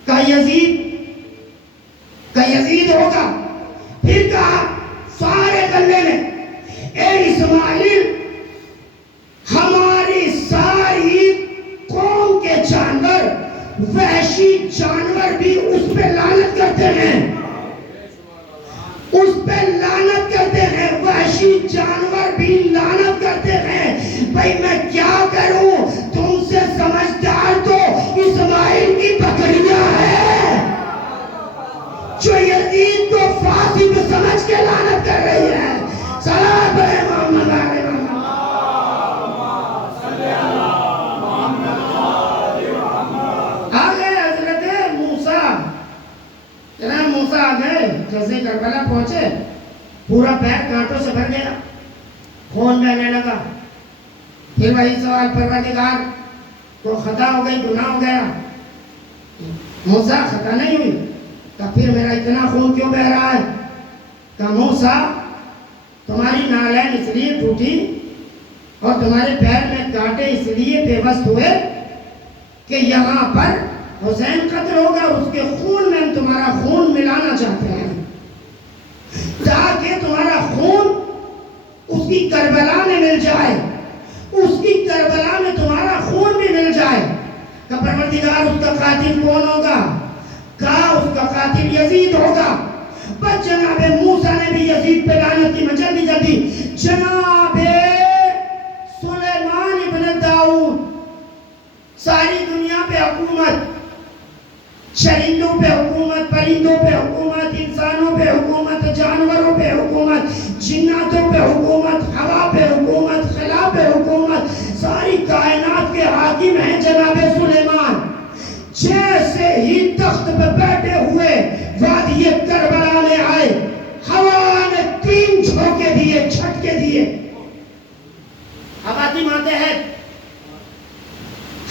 کا یزید ہوگا. پھر کہا سارے غلے نے، اے اسماعیل ہماری ساری قوم کے جانور، وحشی جانور بھی اس پہ لعنت کرتے ہیں، اس پہ لعنت کرتے ہیں، وحشی جانور بھی لعنت کرتے ہیں. بھئی میں کیا کروں؟ تم سے سمجھدار تو اسماعیل کی بکریاں ہیں جو یزید کو فاسق سمجھ کے لعنت کر رہی ہے. صلاۃ علی محمد علیہ آگے حضرت موسیٰ، جناب موسیٰ آگئے، جیسے کربلا پہنچے پورا پیر کانٹوں سے بھر گیا، خون بہنے لگا. پھر وہی سوال، پروردگار تو خطا ہو گئی، گناہ ہو گیا. موسیٰ خطا نہیں ہوئی. کہا پھر میرا اتنا خون کیوں بہ رہا ہے؟ کہا موسیٰ تمہاری نالین اس لیے ٹوٹی اور تمہارے پیر میں کانٹے اس لیے پیوست ہوئے کہ یہاں پر حسین قتل ہوگا، اس کے خون میں ہم تمہارا خون ملانا چاہتے ہیں تاکہ تمہارا خون اس کی کربلا میں مل جائے، اس کی کربلا میں تمہارا خون بھی مل جائے۔ کہ پروردگار اس کا قاتل کون ہوگا؟ کہا اس کا قاتل یزید ہوگا۔ بس جناب موسیٰ نے بھی یزید پہ لعنت کی جلدی جناب سلیمان ابن داؤد ساری دنیا پہ حکومت، چرندوں پہ حکومت، پرندوں پہ حکومت، انسانوں پہ حکومت، جانوروں پہ حکومت، جناتوں پہ حکومت، ہوا پہ حکومت، خلا پہ حکومت، ساری کائنات کے حاکم ہیں جناب سلیمان۔ جیسے ہی تخت پہ بیٹھے ہوئے وادی کربلا میں آئے، ہوا نے 3 جھونکے دیے، جھٹکے دیے۔ ہوا تھی ماتحت،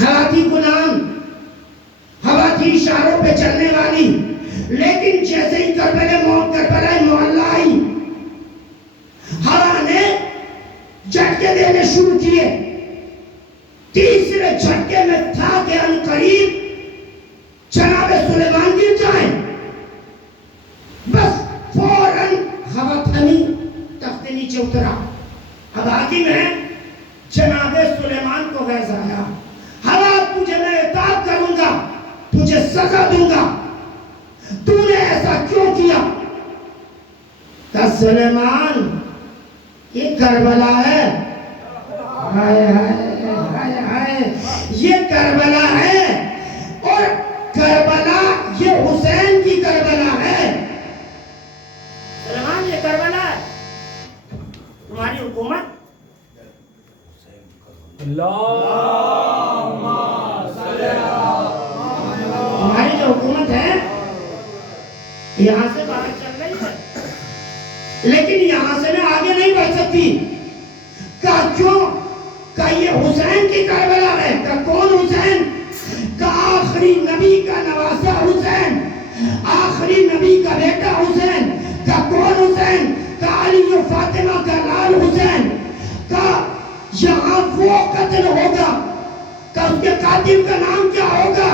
ہوا تھی غلام، ہوا تھی اشاروں پہ چلنے والی، لیکن جیسے ہی کربلا محلہ آئی، ہوا نے جھٹکے دینے شروع کیے۔ تیسرے جھٹکے میں تھا کہ عنقریب جناب سلیمان گر جائیں، بس فوراً ہوا تھمی، تخت نیچے اترا۔ اب حاکم ہے، جناب سلیمان کو غیظ آیا، ہوا تجھے میں عتاب کروں گا، تجھے سزا دوں گا، تو نے ایسا کیوں کیا؟ کہ سلیمان یہ کربلا ہے، ہائے ہائے ہائے ہائے، یہ کربلا ہے، اور کربلا یہ حسین کی کربلا ہے۔ سلیمان یہ کربلا ہے، تمہاری حکومت تمہاری جو حکومت ہے یہاں سے باہر چل رہی ہے، لیکن یہاں سے میں آگے نہیں بڑھ سکتی۔ کہا کیوں؟ کہ یہ حسین کی کربلا ہے۔ کہ کون حسین؟ کہ آخری نبی کا نواسہ حسین، آخری نبی کا بیٹا حسین۔ کہ کون حسین؟ کہ علی و فاطمہ کا لال حسین۔ کہ یہاں وہ قتل ہوگا، کہ اس کے قاتل کا نام کیا ہوگا؟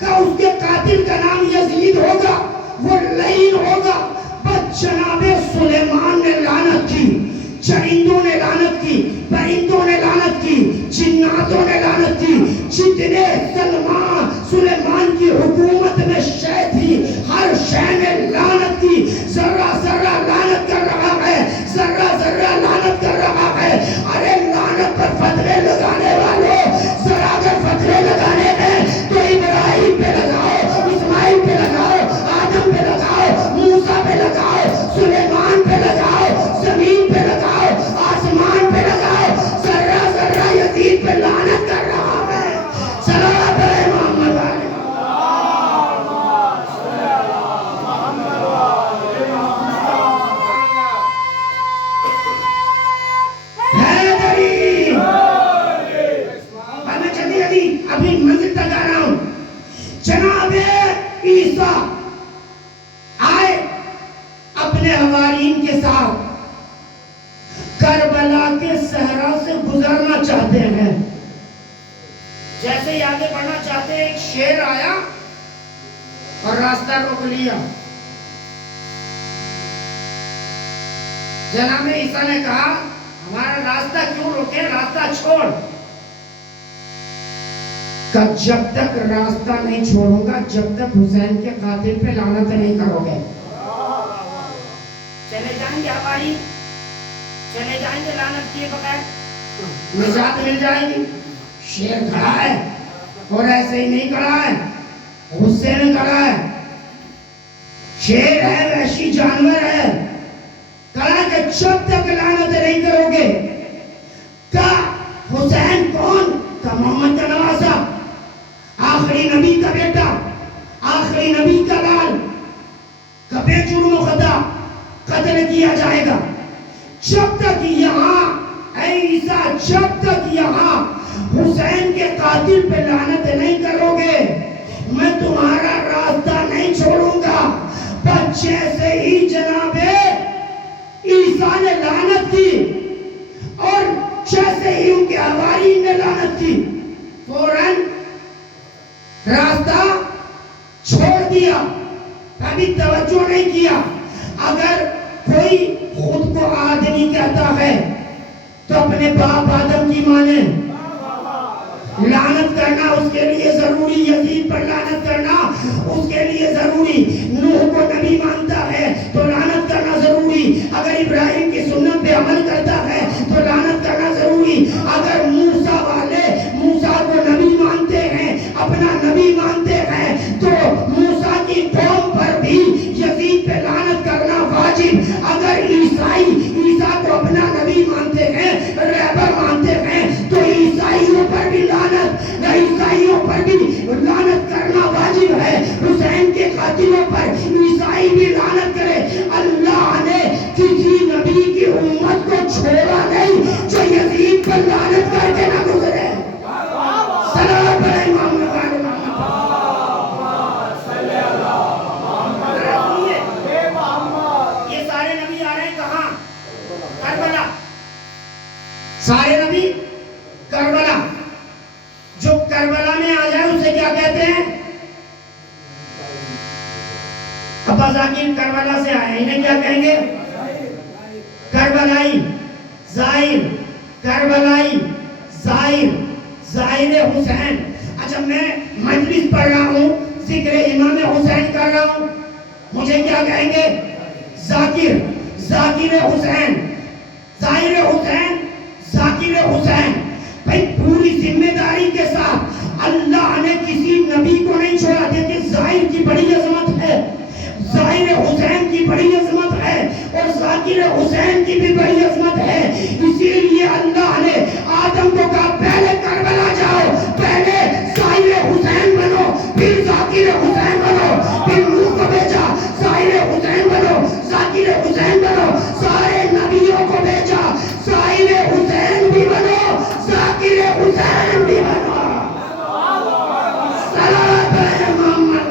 کہ اس کے قاتل کا نام یزید ہوگا، وہ لعین ہوگا۔ بس جناب سلیمان نے لعنت کی، چرندوں نے لعنت کی، پرندوں نے لعنت کی، جناتوں نے لعنت کی، جتنے سلیمان کی حکومت میں شے تھی ہر شے نے لعنت کی۔ ذرہ ذرہ لعنت کر رہا ہے، ذرہ ذرہ لعنت کر رہا ہے۔ ارے لعنت پر فتوے لگانے والوں، ذرا اگر فتوے لگانے ہیں تو ابراہیم پہ لگاؤ، اسماعیل پہ لگاؤ، آدم پہ لگاؤ، موسیٰ پہ لگاؤ، سلیمان پہ لگاؤ، زمین پہ لگاؤ، آسمان پہ لگاؤ۔ ذرہ ذرہ یزید پہ لعنت کر رہا ہے۔ صلوات علی محمد علی حیدری۔ میں جلدی ابھی منزل تک آ رہا ہوں۔ جناب عیسیٰ آئے اپنے حوارین کے ساتھ، کربلا کے صحرا سے گزرنا چاہتے ہیں۔ جیسے ہی آگے بڑھنا چاہتے ہیں، ایک شیر آیا اور راستہ روک لیا۔ جناب عیسیٰ نے کہا ہمارا راستہ کیوں روکے، راستہ چھوڑ۔ کہ جب تک راستہ نہیں چھوڑوں گا جب تک حسین کے قاتل پہ لعنت نہیں کرو گے۔ چلے جائیں گے ہماری، چلے جائیں گے لعنت کیے بغیر، نجات مل جائے گی۔ شیر کھڑا ہے اور ایسے ہی نہیں کھڑا ہے، غصے میں کھڑا ہے۔ شیر ہے، وحشی جانور ہے، کہا کہ جب تک لعنت نہیں کرو گے۔ کہ حسین کون؟ کہ محمد کا نواسہ، آخری نبی کا بیٹا، آخری نبی کا لال، کہ بے جرم و خطا قتل کیا جائے گا۔ جب تک یہاں اے عیسیٰ، جب تک یہاں حسین کے قاتل پہ لعنت نہیں کرو گے میں تمہارا راستہ نہیں چھوڑوں گا۔ بس جیسے ہی جناب عیسیٰ نے لعنت کی اور جیسے کے حواری نے لعنت کی، فوراً راستہ چھوڑ دیا، کبھی توجہ نہیں کیا۔ اگر کوئی خود کو آدمی کہتا ہے تو اپنے باپ آدم کی مانے، لعنت کرنا اس کے لیے ضروری، یزید پر لعنت کرنا اس کے لیے ضروری، نوح کو نبی مانتا ہے تو لعنت کرنا ضروری، اگر ابراہیم کی سنت پہ عمل کرتا ہے تو لعنت کرنا ضروری، اگر موسیٰ والے موسیٰ کو نبی مانتے ہیں، اپنا نبی مانتے ہیں، تو موسیٰ کی قوم پر بھی یزید پہ لعنت کرنا واجب، اگر عیسیٰ کو اپنا نبی مانتے ہیں، رہبر مانتے ہیں، تو عیسائیوں پر بھی عیسائیوں پر بھی لعنت کرنا واجب ہے۔ حسین کے قاتلوں پر عیسائی بھی لعنت کرے۔ اللہ نے کسی نبی کی امت کو چھوڑا نہیں جو یزید پر لعنت کر کے نہ گزرے۔ صلوات علی محمد وعلی محمد۔ یہ سارے نبی آ رہے ہیں کہاں؟ کربلا۔ سارے نبی کربلا۔ جو کربلا میں آ جائے اسے کیا کہتے ہیں؟ ابا ذاکر کربلا سے آئے، انہیں کیا کہیں گے؟ کربلائی، زائر، کربلائی، زائر، زائر حسین۔ اچھا میں مجلس پڑھ رہا ہوں، ذکر امام حسین کر رہا ہوں، مجھے کیا کہیں گے؟ ذاکر، ذاکر حسین، زائر حسین، ذاکر حسین۔ بھئی پوری ذمہ داری کے ساتھ اللہ نے کسی نبی کو نہیں چھوڑا، دیکھیں زائر کی بڑی عظمت ہے، زائر حسین کی بڑی عظمت ہے، اور ذاکر حسین کی بھی بڑی عظمت ہے۔ اسی لیے اللہ نے آدم کو کہا پہلے کربلا جاؤ، پہلے زائر حسین بنو، پھر ذاکر حسین بنو، پھر نوح کو بھیجا زائر حسین بنو، ذاکر حسین بنو، سارے نبیوں کو بھیجا زائر حسین بھی بنو، ذاکر حسین بھی بنو۔ صلوات علی محمد۔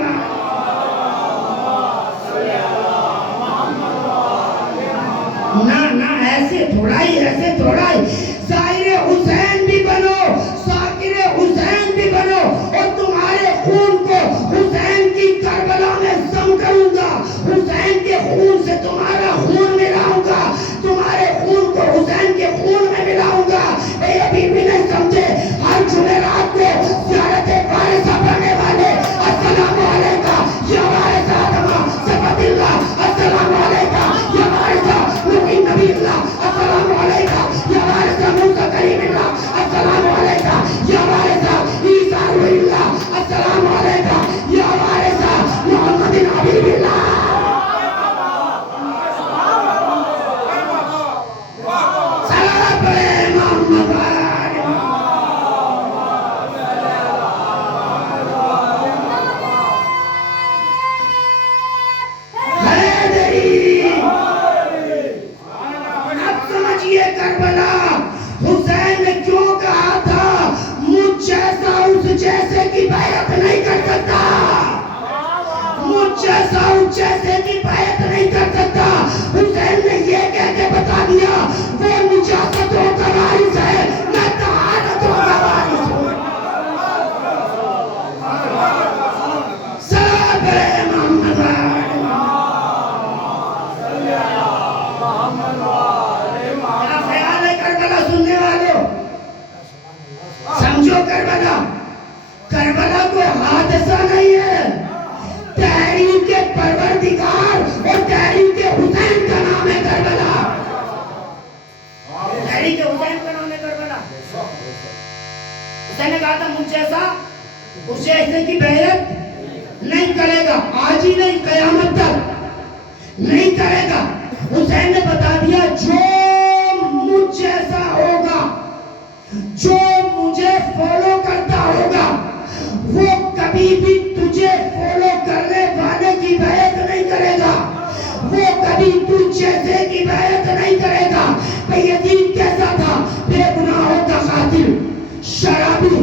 نہ ایسے تھوڑا ہی ظاہر حسین بھی بنو، ذاکر حسین بھی بنو، اور تمہارے خون کو حسین کی کربلا میں ضم کروں گا، حسین کے خون سے تمہارا خون ملاؤں گا، تمہارے خون کو حسین کے خون میں ملاؤں گا۔ اے ابھی بھی نہیں سمجھے؟ ہر جمعرات کو زیارت وارثہ پڑھنے والے السلام علیکم یا وارث آدم صفت اللہ، السلام علیکم یا وارث نوح نبی اللہ، السلام علیکم یا وارث موسیٰ کریم اللہ، السلام علیکم یا وارث عیسیٰ روح اللہ، السلام علیکم یا وارث محمد حبیب اللہ۔ صلوات علی محمد وعلی حیدری۔ اب سمجھئے کربلا حسین نے کیوں کہا تھا مجھ جیسا اس جیسے کی بیعت نہیں کر سکتا، مجھ جیسا اس جیسے کی بیعت نہیں کر سکتا۔ حسین نے یہ کہہ کے بتا دیا وہ نجاستوں کا وارث ہے، میں طہارتوں کا وارث ہوں۔ صلوات علی محمد وعلی محمد۔ کیا خیال ہے کربلا سننے والوں؟ سمجھو کربلا کوئی حادثہ نہیں ہے، تحریک پروردگار اور تحریک حسین کا نام ہے کربلا، تحریک حسین کا نام ہے کربلا۔ حسین نے کہا تھا مجھ جیسا اس جیسے کی بیعت نہیں کرے گا، آج ہی نہیں قیامت تک نہیں کرے گا۔ حسین نے بتا دیا جو مجھ جیسا ہوگا، جو مجھے فالو کرتا ہوگا، وہ کبھی بھی تجھے فالو کرنے والے کی بیعت نہیں کرے گا، وہ کبھی تجھ جیسے کی بیعت نہیں کرے گا۔ یزید کیسا تھا؟ بے گناہوں کا قاتل، شرابی،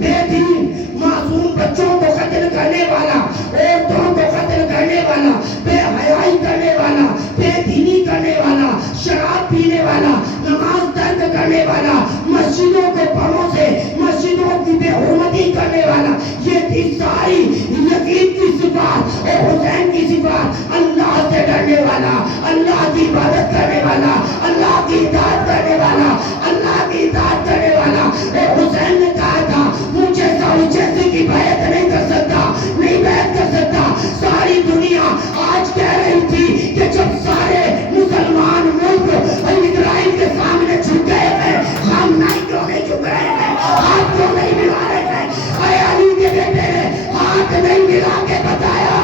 بے دین، معصوم بچوں کو قتل کرنے والا، عورتوں کو قتل کرنے والا، بے حیائی کرنے والا، بے دینی کرنے والا، شراب پینے والا، نماز ترک کرنے والا، مسجدوں کو کے بموں سے مسجدوں کی بے حرمتی کرنے والا، یہ تھی ساری یزید کی صفات اور حسین کی صفات۔ اللہ سے ڈرنے والا، اللہ کی عبادت کرنے والا، اللہ کی اطاعت کرنے والا، اللہ کی اطاعت کرنے والا۔ اور حسین نے کہا تھا مجھے جیسے کی بیعت نہیں کر سکتا، نہیں بیعت کر سکتا۔ ساری دنیا آج کہہ رہی تھی کہ جب سارے مسلمان ملک اسرائیل کے سامنے جھک گئے ہیں، ہم نہیں کیوں نہیں جھک رہے ہیں، ہاتھ کیوں نہیں ملا رہے ہیں؟ اے علی کے بیٹے نے ہاتھ نہیں ملا کے بتایا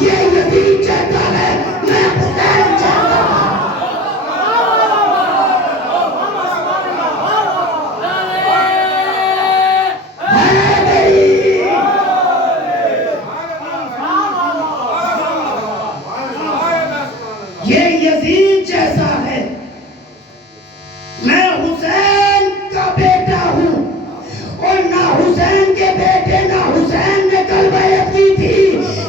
یہ یزید چاہتا ہے، میں حسین چاہتا ہوں۔ یہ یزید جیسا ہے، میں حسین کا بیٹا ہوں، اور نہ حسین کے بیٹے، نہ حسین نے کل بیعت کی تھی،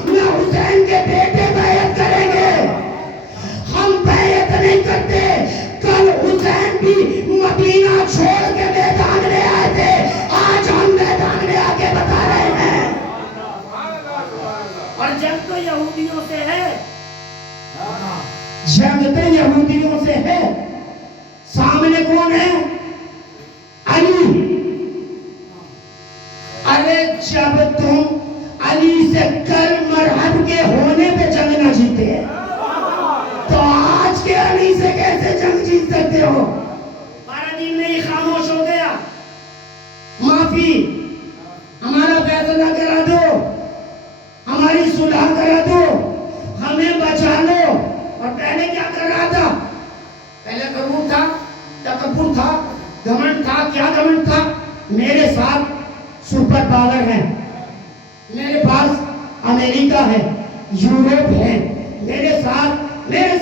نہ حسین کے بیٹے بیعت کریں گے۔ ہم بیعت نہیں کرتے۔ کل حسین بھی مدینہ چھوڑ کے میدان میں آئے تھے، آج ہم میدان میں آ کے بتا رہے ہیں۔ اور جنگ تو یہودیوں سے ہے، جنگ تو یہودیوں سے ہے۔ سامنے کون ہے؟ علی۔ ارے جب تم علی سے کل مرحب کے ہونے پہ جنگ نہ جیتے تو آج کے علی سے کیسے جنگ جیت سکتے ہو؟ ہمارا دین نہیں خاموش ہو گیا۔ معافی، ہمارا فیصلہ کرا دو، ہماری صلح کرا دو، ہمیں بچا لو۔ اور پہلے کیا کر رہا تھا؟ پہلے غرور تھا، تکبر تھا، گھمنڈ تھا۔ کیا گھمنڈ تھا؟ میرے ساتھ سپر پاور ہے، میرے پاس امریکہ ہے، یورپ ہے، میرے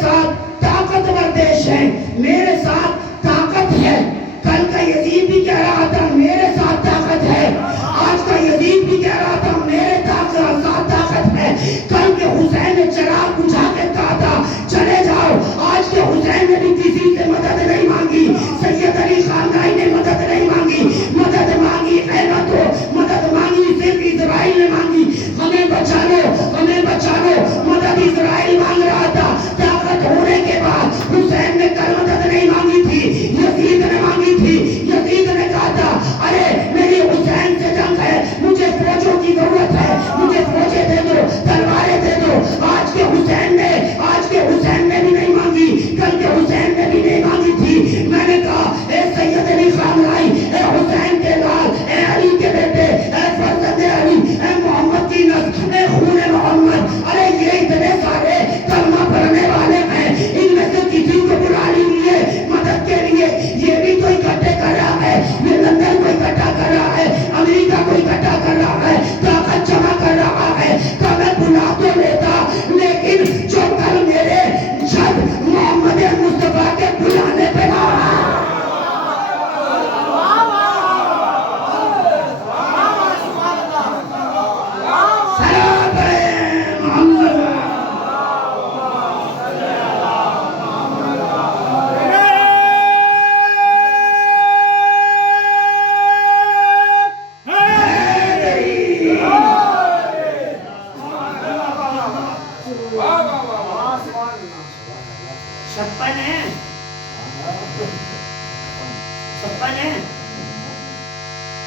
ساتھ طاقتور دیش ہے، میرے ساتھ طاقت ہے۔ کل کا یزید بھی کہہ رہا تھا میرے ساتھ طاقت ہے، آج کا یزید بھی کہہ رہا تھا میرے ساتھ طاقت ہے۔ کل کے حسین نے چراغ بجھا کے کہا تھا چلے جاؤ، آج کے حسین نے بھی کسی سے مدد نہیں مانگی، سید علی خامنہئی نے مدد نہیں مانگی، مدد مانگی غیرت ہو، مدد مانگی صرف اسرائیل نے مانگی، ہمیں بچا لو، ہمیں بچا لو۔ مدد اسرائیل مانگ رہا تھا، طاقت ہونے کے بعد حسین نے کل مدد نہیں مانگی تھی، یزید نے مانگی تھی۔ یزید نے کہا تھا ارے میری حسین سے جنگ ہے، مجھے فوجوں کی ضرورت ہے، مجھے فوجیں دے دو، تلواریں دے دو۔ آج کے حسین نے بھی نہیں مانگی، کل کے حسین نے بھی نہیں مانگی تھی۔ میں نے کہا اے سید علی خامنہئی، اے حسین کے لال، اے علی کے بیٹے، اے فرزند علی، اے محمد کی نسل، اے خون محمد، ارے یہ اتنے سارے کلمہ پڑھنے والے ہیں، ان میں سے کسی کو بلا لیجیے مدد کے لیے۔ یہ بھی تو اکٹھے کر رہا ہے، یہ لندن کو اکٹھا کر رہا ہے، امریکہ کو اکٹھا کر رہا ہے، طاقت جمع کر رہا ہے۔ کہ میں بلا تو لیتا، لیکن جو کل میرے جب محمد مصطفیٰ کے بلانے پہ آیا، سلام ہے محمد۔ چھپن ہے،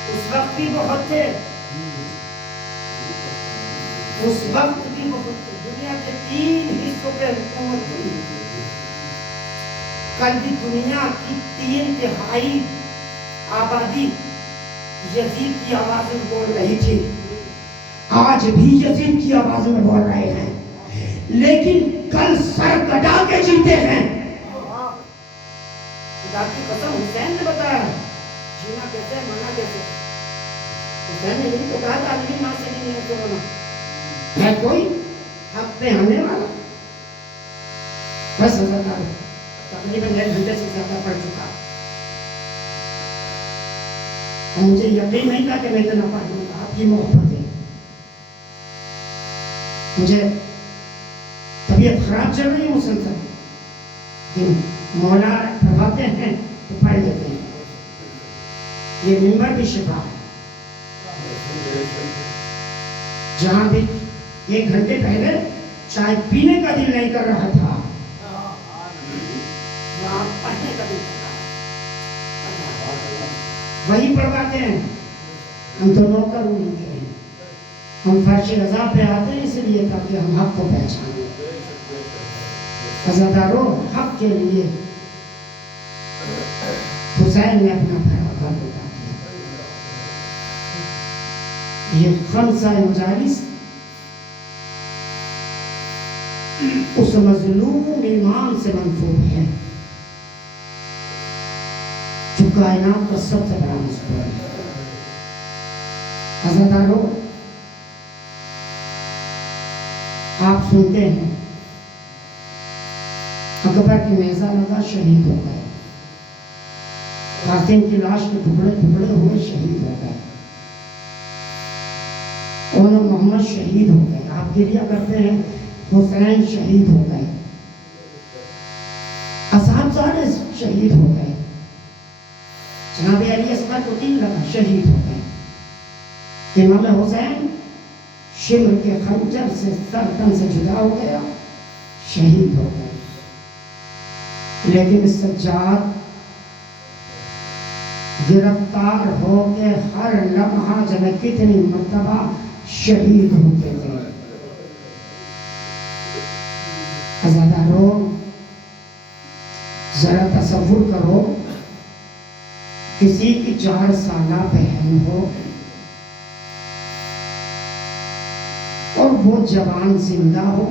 اس وقت بھی بہت تھے، اس وقت بھی بہت تھے۔ دنیا کے 3 حصوں پہ حکومت ہوئی، کل بھی دنیا کی 3/3 آبادی یزید کی آواز میں بول رہی تھی، آج بھی یزید کی آواز میں بول رہے ہیں، لیکن کل سر کٹا کے جیتے ہیں۔ خدا کی قسم حسین نے بتایا جینا کیسے ہے، مرنا کیسے ہے۔ حسین نے یہی تو کہا تھا علی ناصری نے کرونا ہے کوئی حق پہ آنے والا۔ بس حضرت تقریباً 1 گھنٹے سے زیادہ پڑھ چکا، مجھے یقین نہیں تھا کہ میں اتنا پڑھ لوں گا۔ آپ کی محبت ہے، مجھے طبیعت خراب چل رہی ہے مسلسل، لیکن مولا پڑھاتے ہیں تو پڑھ لیتے ہیں۔ یہ ممبر بھی شفا ہے. جہاں بھی 1 گھنٹے پہلے چائے پینے کا دل نہیں کر رہا تھا وہاں پڑھنے کا دل کر رہا ہے. وہی پڑھواتے ہیں. ہم تو نوکر نہیں ہیں, ہم فرش رضا پہ آتے ہیں اس لیے تاکہ ہم حق کو پہچانیں. عزادارو, حق کے لیے حسین نے اپنا پھیرا گھر اٹھا دیا. یہ خمسہ مجالس اس مظلوم امام سے منسوب ہے جو کائنات کا سب سے بڑا مذکور ہے. عزادارو, آپ سنتے ہیں اکبر کی نیزہ لگا, شہید ہو گئے. قاسم کی لاش کے ٹکڑے ٹکڑے ہوئے, شہید ہو گئے. اور محمد شہید ہو گئے. آپ گریہ کرتے ہیں, حسین شہید ہو گئے. اصحاب سارے شہید ہو گئے. جناب علی اصغر کو تیر لگا, شہید ہو گئے. امام حسین شمر کے خنجر سے سر تن سے جدا ہو گیا, شہید ہو گئے. لیکن سجاد گرفتار ہو کے ہر لمحہ جب کتنی مرتبہ شہید ہوتے تھے. عزادارو, ذرا تصور کرو, کسی کی 4 سالہ بہن ہو اور وہ جوان زندہ ہو,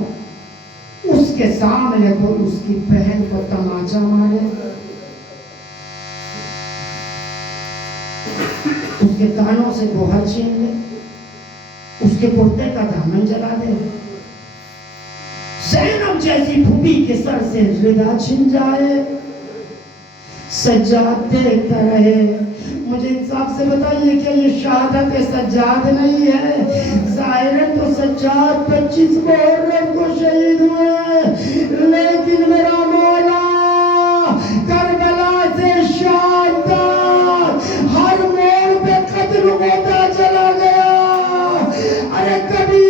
اس کے سامنے کوئی اس کی بہن کو تماچا مارے, اس کے کانوں سے گوہر چھین لے, اس کے کرتے کا دامن جلا دے, زینب جیسی پھوپھی کے سر سے ردا چھن جائے. سجاد دیکھتا رہے. مجھے انصاف سے بتائیے کہ یہ شہادت سجاد نہیں ہے. ظاہراً تو سجاد 25 محرم کو شہید ہوئے, لیکن میرا مولا کربلا سے شام تک ہر موڑ پہ قتل ہوتا چلا گیا. ارے کبھی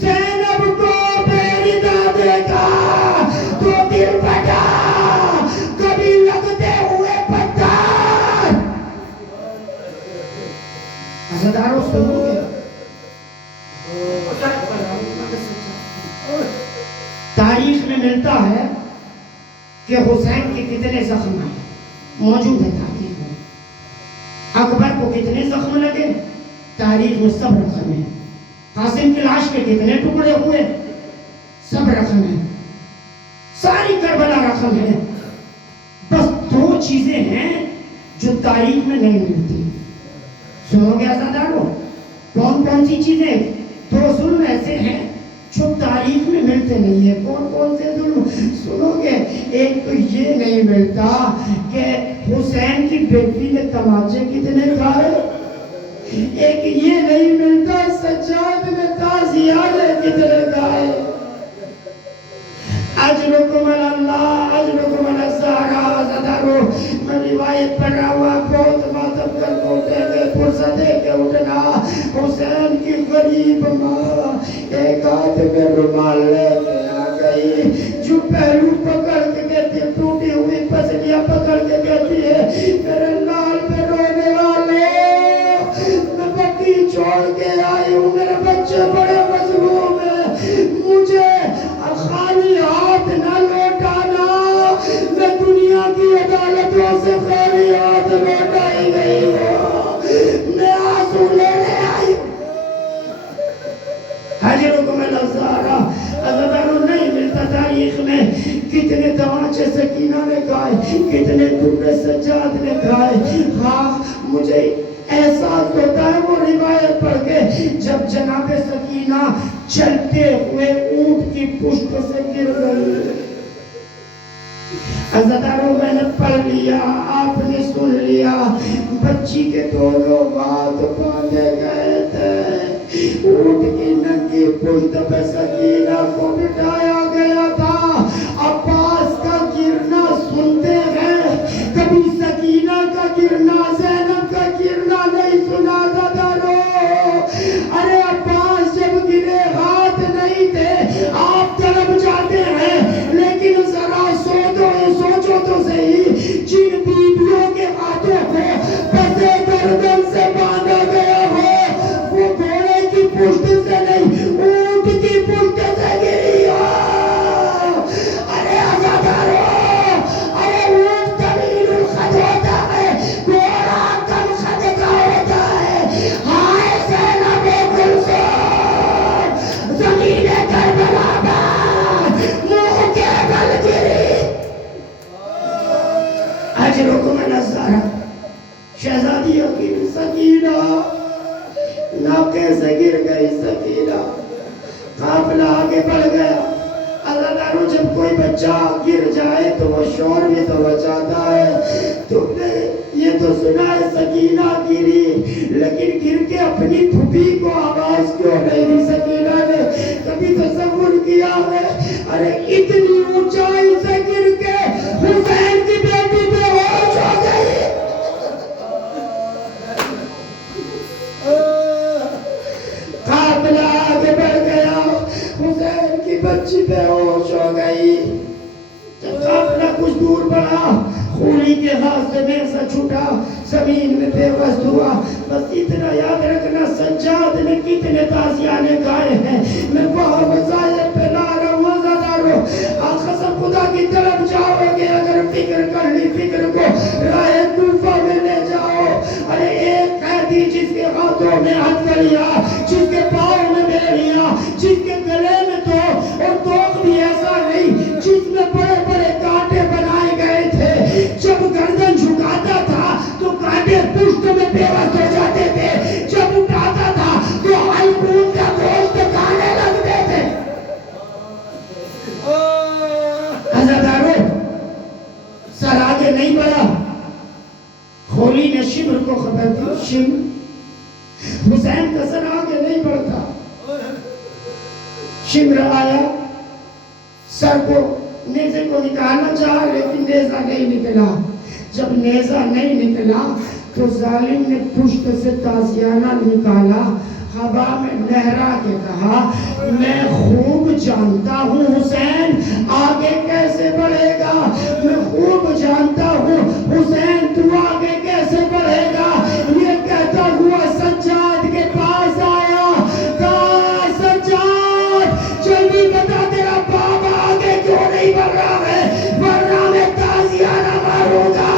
زینب کو بے ردا دیکھا تو دل پھٹا, کبھی لگتے ہوئے پتھر. عزادارو سنو گے, تاریخ میں ملتا ہے کہ حسین کے کتنے زخم ہیں, موجود ہے تاریخ میں. اکبر کو کتنے زخم لگے, تاریخ میں سب رقم ہے. قاسم کی لاش کے کتنے ٹکڑے ہوئے, سب رقم ہے. ساری کربلا رقم ہے. بس 2 چیزیں ہیں جو تاریخ میں نہیں ملتی. سنو گے عزادارو, کون کون سی چیزیں؟ 2 ظلم ایسے ہیں جو تاریخ میں ملتے نہیں ہیں. کون کون سے ظلم سنو گے؟ ایک تو یہ نہیں ملتا کہ حسین کی بیٹی نے تماچے کتنے کھائے. ایک یہ نہیں ملتا سجاد نے تازیانے کتنے کھائے. اجرکم اللہ, اجرکم الزہرا. عزادارو, میں روایت پڑھ رہا ہوا, بہت ماتم کر کے اٹھے گے, فرصت دے کے اٹھنا. حسین کی غریب ماں ایک ہاتھ میں رومال لے کے آ گئی, جو پہلو پکڑ کے کہتی ہے, ٹوٹی ہوئی پسلیاں پکڑ کے کہتی ہے, میرے لال پہ رونے والے, میں بکی چھوڑ کے آئی ہوں, میرے بچے بڑے مظلوم ہیں, مجھے خالی ہاتھ نہ لوٹانا. میں دنیا کی عدالتوں سے خالی ہاتھ لوٹائی گئی ہوں, میں آنسو لینے آئی ہوں. حجرکم الازہرا. عزادارو, نہیں ملتا تاریخ میں کتنے تماچے سکینہ نے کھائے, کتنے ٹکڑے سجاد نے کھائے. ہاں, مجھے احساس ہوتا ہے وہ روایت پڑھ کے, جب جناب سکینہ چلتے ہوئے اونٹ کی پشت سے گر گئی. عزادارو, میں نے پڑھ لیا, آپ نے سن لیا. بچی کے 2 لوگ ہاتھ باندھے گئے تھے, اونٹ کی ننگی پشت پہ سکینہ کو بٹھایا گیا تھا. عباس کا گرنا سنتے ہیں, کبھی سکینہ کا گرنا, زینب وادیوں کی سکینہ ناکے سے گر گئی سکینہ. قافلہ آگے بڑھ گیا. عزادارو جب کوئی بچہ گر جائے تو وہ شور بھی تو بچاتا ہے. تم نے یہ تو سنا ہے سکینہ گری, لیکن گر کے اپنی پھوپھی کو آواز کیوں نہیں دی؟ سکینہ نے کبھی تصور کیا ہے ارے اتنی اونچائی سے گر کے حسین کی بیٹی بے ہوش ہو گئی. قافلہ آگے بڑھ گیا, حسین کی بچی بے ہوش ہو گئی. جب قافلہ کچھ دور بڑھا, خولی کے ہاتھ سے نیزہ چھوٹا, زمین میں بے وس ہوا. بس اتنا یاد رکھنا سجاد نے کتنے تازیانے گائے ہیں, میں وہاں وظائر پہ لا رہا ہوں. عزادارو قسم خدا کی طرف جاؤ گے اگر فکر کر لی, فکر کو راہ کوفہ میں لے جاؤ. ارے ایک قیدی جس کے ہاتھوں میں ہتھکڑیاں, جس کے پاؤں میں بیڑیاں, جس کے گلے میں تو اور توق بھی ایسا نہیں جس میں بڑے بڑے کانٹے بنائے گئے تھے. جب گردن جھکاتا تھا تو کانٹے پشت میں بے وس ہو جاتے تھے, جب اٹھاتا تھا تو حلقون کا گوشت کھانے لگتے تھے. عزادارو سر آگے نہیں بڑھا. خولی نے شمر کو خبر دی. شمر, حسین کا سر آگے نہیں بڑھتا. شمر آیا, سر کو نیزے کو نکالنا چاہا لیکن نیزہ نہیں نکلا. جب نیزہ نہیں نکلا تو ظالم نے پشت سے تازیانہ نکالا, ہوا میں لہرا کے کہا میں خوب جانتا ہوں حسین آگے کیسے بڑھے گا, میں خوب جانتا ہوں حسین تو آگے کیسے بڑھے گا. یہ کہتا ہوا سجاد کے پاس آیا, کہا سجاد جلدی بتا تیرا باپ آگے کیوں نہیں بڑھ رہا ہے, ورنہ میں تازیانہ ماروں گا.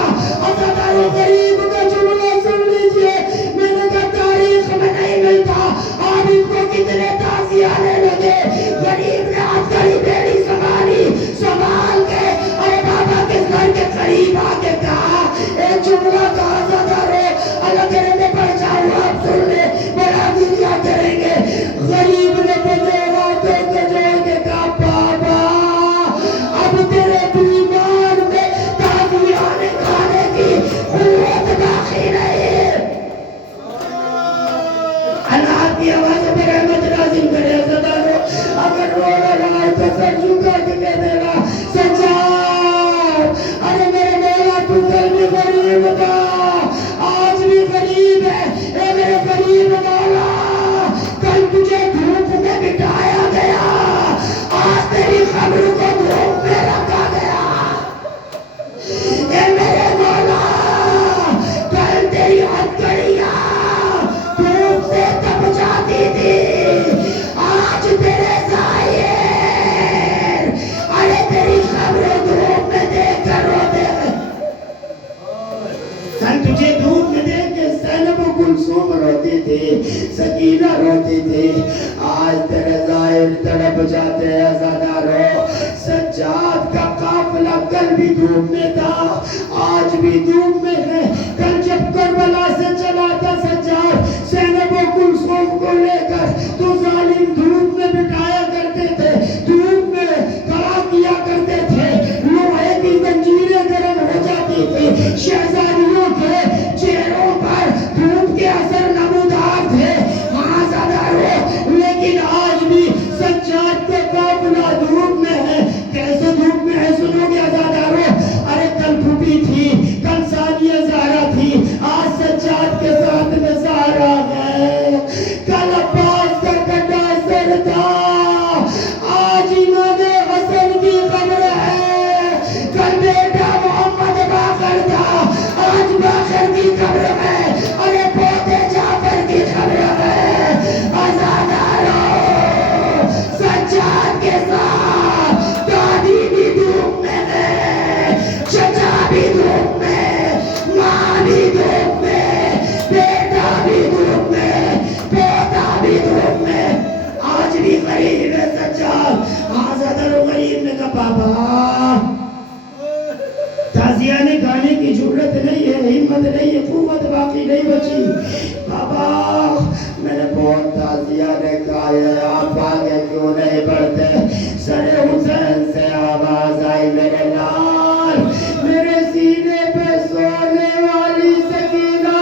عزادارو غریب کا جملہ سن لیجئے, میں نے کہا تاریخ میں نہیں ملتا. آپ ان کو کتنے تازیانے لگے. غریب نے ہتھکڑی بیڑی سنبھال کے ارے بابا کے گھر کے قریب آ کے کہا ایک جملہ کہا. عزادارو اللہ کرے میں پڑھ جاؤں, آپ سن لے, بڑا دنیا کریں گے. غریب نے بدے ہاتھوں کو جوڑ کے کہا بابا اب تیرے بیمار میں تازیانے کھانے کی قوت باقی نہیں. اللہ کی آواز پہ رحمت نازل کرے. عزادارو اگر رو رہا ہے تو سر جھکا کے کہہ دینا سجاد ارے میرے مولا تو کل بھی غریب تھا, آج بھی غریب ہے. اے میرے غریب مولا کل تجھے دھوپ میں بٹھایا گیا, آج تیری قبر کو دھوپ میں رکھا گیا. اے میرے مولا کل تیری ہتھکڑیاں دھوپ سے تپ جاتی تھی, آج تیرے ظاہر ارے تیری قبر دھوپ میں دیکھ کر روتے ہیں. کل تجھے دھوپ میں دیکھ کے زینب و کلثوم روتی تھی, سکینہ روتی تھی, آج تیرے ظاہر تڑپ جاتے ہیں. عزادارو سجاد کا قافلہ کل بھی دھوپ میں تھا, آج بھی دھوپ میں ہے. کل جب کربلا سے چلا تھا سجاد زینب و کلثوم کو لے کر تو ظالم دھوپ میں بٹھایا کرتے تھے, دھوپ میں کھڑا کیا کرتے تھے, لوہے کی زنجیریں گرم ہو جاتی تھی, شہزادیوں کے چہروں پر دھوپ کے اثر نمودار تھے. ہاں عزادارو لیکن آج بھی سجاد کا قافلہ دھوپ میں ہے. کیسے دھوپ میں ہے سنو گے عزادارو, ارے قوت باقی نہیں بچی. بابا میں نے بہت تعزیہ نے کہا ہے آپ آگے کیوں نہیں بڑھتے. سر حسین سے آواز آئی میرے لال میرے سینے پہ سونے والی سکینہ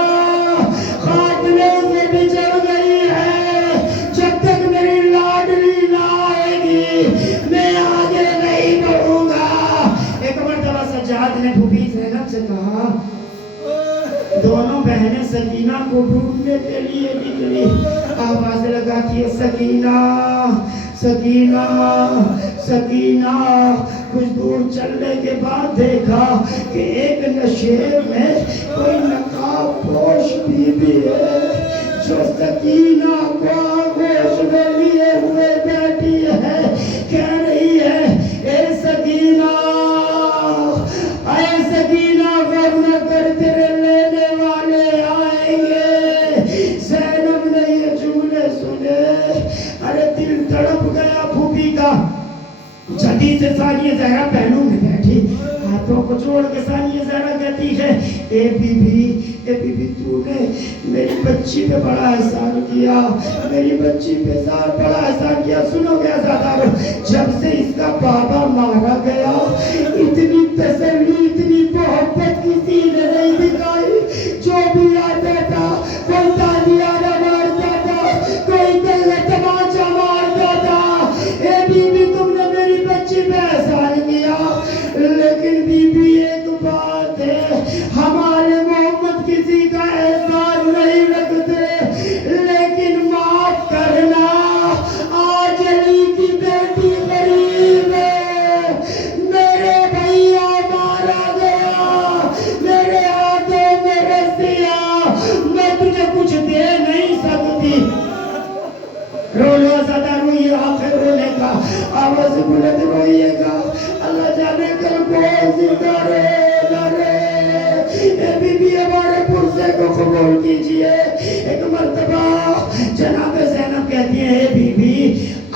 خاتمے سے بچڑ گئی ہے. جب تک میری لاڈلی نہ آئے گی میں آگے نہیں بڑھوں گا. ایک مرتبہ سجاد نے پھوپھی زینب سے کہا. دونوں بہنیں سکینہ کو ڈھونڈنے کے لیے نکلی. آواز لگاتی ہے سکینہ سکینہ سکینہ. کچھ دور چلنے کے بعد دیکھا کہ ایک نشیب میں کوئی نقاب پوش بی بی ہے جو سکینہ کو آغوش میں لیے ہوئے بیٹھی ہے. کہہ رہی ہے اے سکینہ اے سکینہ غم نہ کر تیرے لینے والے آئیں گے. زینب نے یہ جملے سنے. ارے دل تڑپ گیا پھوپھی کا. جلدی سے ثانیہ زہرا پہلو میں بیٹھی ہاتھوں کو جوڑ کے ثانیہ زہرا کہتی ہے اے بی بی تو نے میری بچی پہ بڑا احسان کیا. میری بچی پہ بڑا احسان کیا. سنو گے عزادارو جب سے اس کا بابا مارا گیا اتنی تسلی اتنی محبت کسی نے نہیں دکھائی. جو بھی آتا تھا کوئی تازیانہ مارتا تھا کوئی تماچا مارتا تھا. اے بی بی تم نے میری بچی پہ احسان کیا. لیکن بی بی ایک بات ہے ہمارے محمد کسی کا احسان نہیں رکھتے لیکن معاف کرنا. آج علی کی بیٹی غریب ہے میرے بھیا مارا گیا میرے ہاتھوں میں رسیاں میں تجھے کچھ دے نہیں سکتی. رو لو زیادہ روئیے آخر رونے کا آواز بلند روئیے گا. اللہ جانے کل کو زندہ رہے نہ رہے. اے بی بی ہمارے پرسے کو قبول کیجئے. ایک مرتبہ جناب زینب کہتی ہے اے بی بی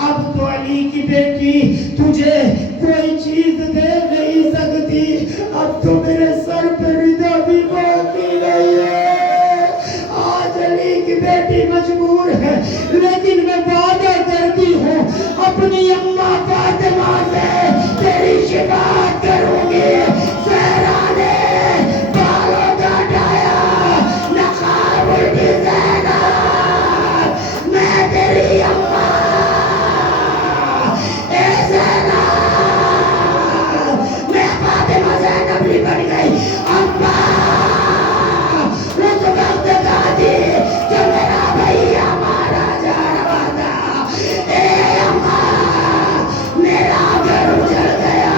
اب تو علی کی بیٹی تجھے کوئی چیز دے نہیں سکتی. اب تو میرے سر پہ رضا بھی باقی نہیں ہے. آج علی کی بیٹی مجبور ہے لیکن میں وعدہ کرتی ہوں اپنی اماں فاطمہ سے تیری شفاعت کروں گی. زہرا نے بالوں کا اٹھایا نقاب الٹی زینب میں تیری اماں اے زینب میں فاطمہ زینب بھی بن گئی. اماں اس وقت دادی جو میرا بھیا مارا جا رہا تھا. اے اماں میرا گھر اجڑ گیا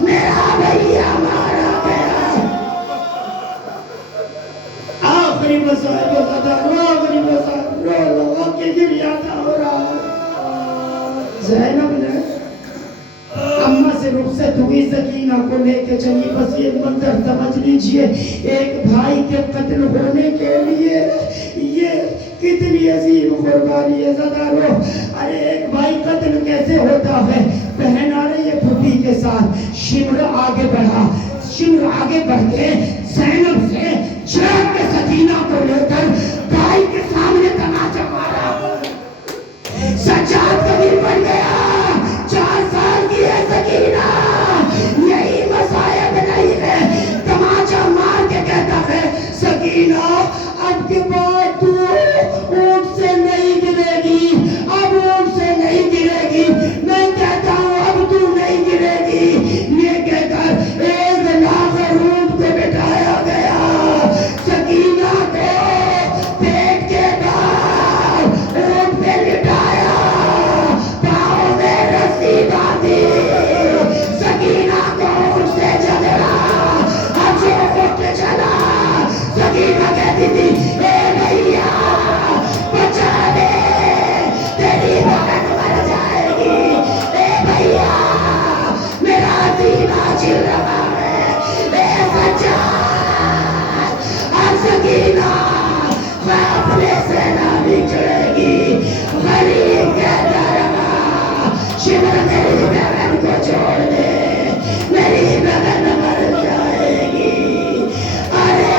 میرا بھیا مارا گیا. آخری مسائل آخری مسائل رو لوگوں کی گریا تھا ہو رہا. زینب نے اماں سے رخصت ہوئی سکینہ کو لے کے چلی. بس یہ منظر سمجھ لیجئے ایک بھائی کے قتل ہونے کے لیے یہ کتنی عظیم قربانی ہے زدارو. ارے ایک بھائی قتل کیسے ہوتا ہے. بہن آ رہی ہے پھوپھی کے ساتھ. شمر آگے بڑھا. شمر آگے بڑھ کے زینب سے جھڑک کے سکینہ کو لے کر بھائی کے سامنے تماچا مارا. سجاد کبیر بن گیا. 4 سال کی ہے سکینہ. یہی مسائب نہیں ہے. تماچا مار کے کہتا ہے سکینہ اب کے بعد تو اونٹ سے نہیں گرے گی. اب اونٹ سے نہیں گرے گی. میں کہتا ہوں اب تو نہیں گرے گی. یہ کہہ کر ایک لاغر اونٹ کو بٹھایا گیا. سکینہ کو پیٹ کے بعد اونٹ پہ لٹایا. پاؤں میں رسی باندھی. سکینہ کو اونٹ سے جھگڑا. اب جو اونٹ چلا سکینہ کہتی تھی اے بھیا بچا دے تیری بہن مر جائے گی. اے بھیا میرا سینہ چل رہا ہے. اے سجاد اب سکینہ اپنے سے نہ بچڑے گی. غریب کہتا رہا شمر میری بہن کو چھوڑ دے میری بہن مر جائے گی. ارے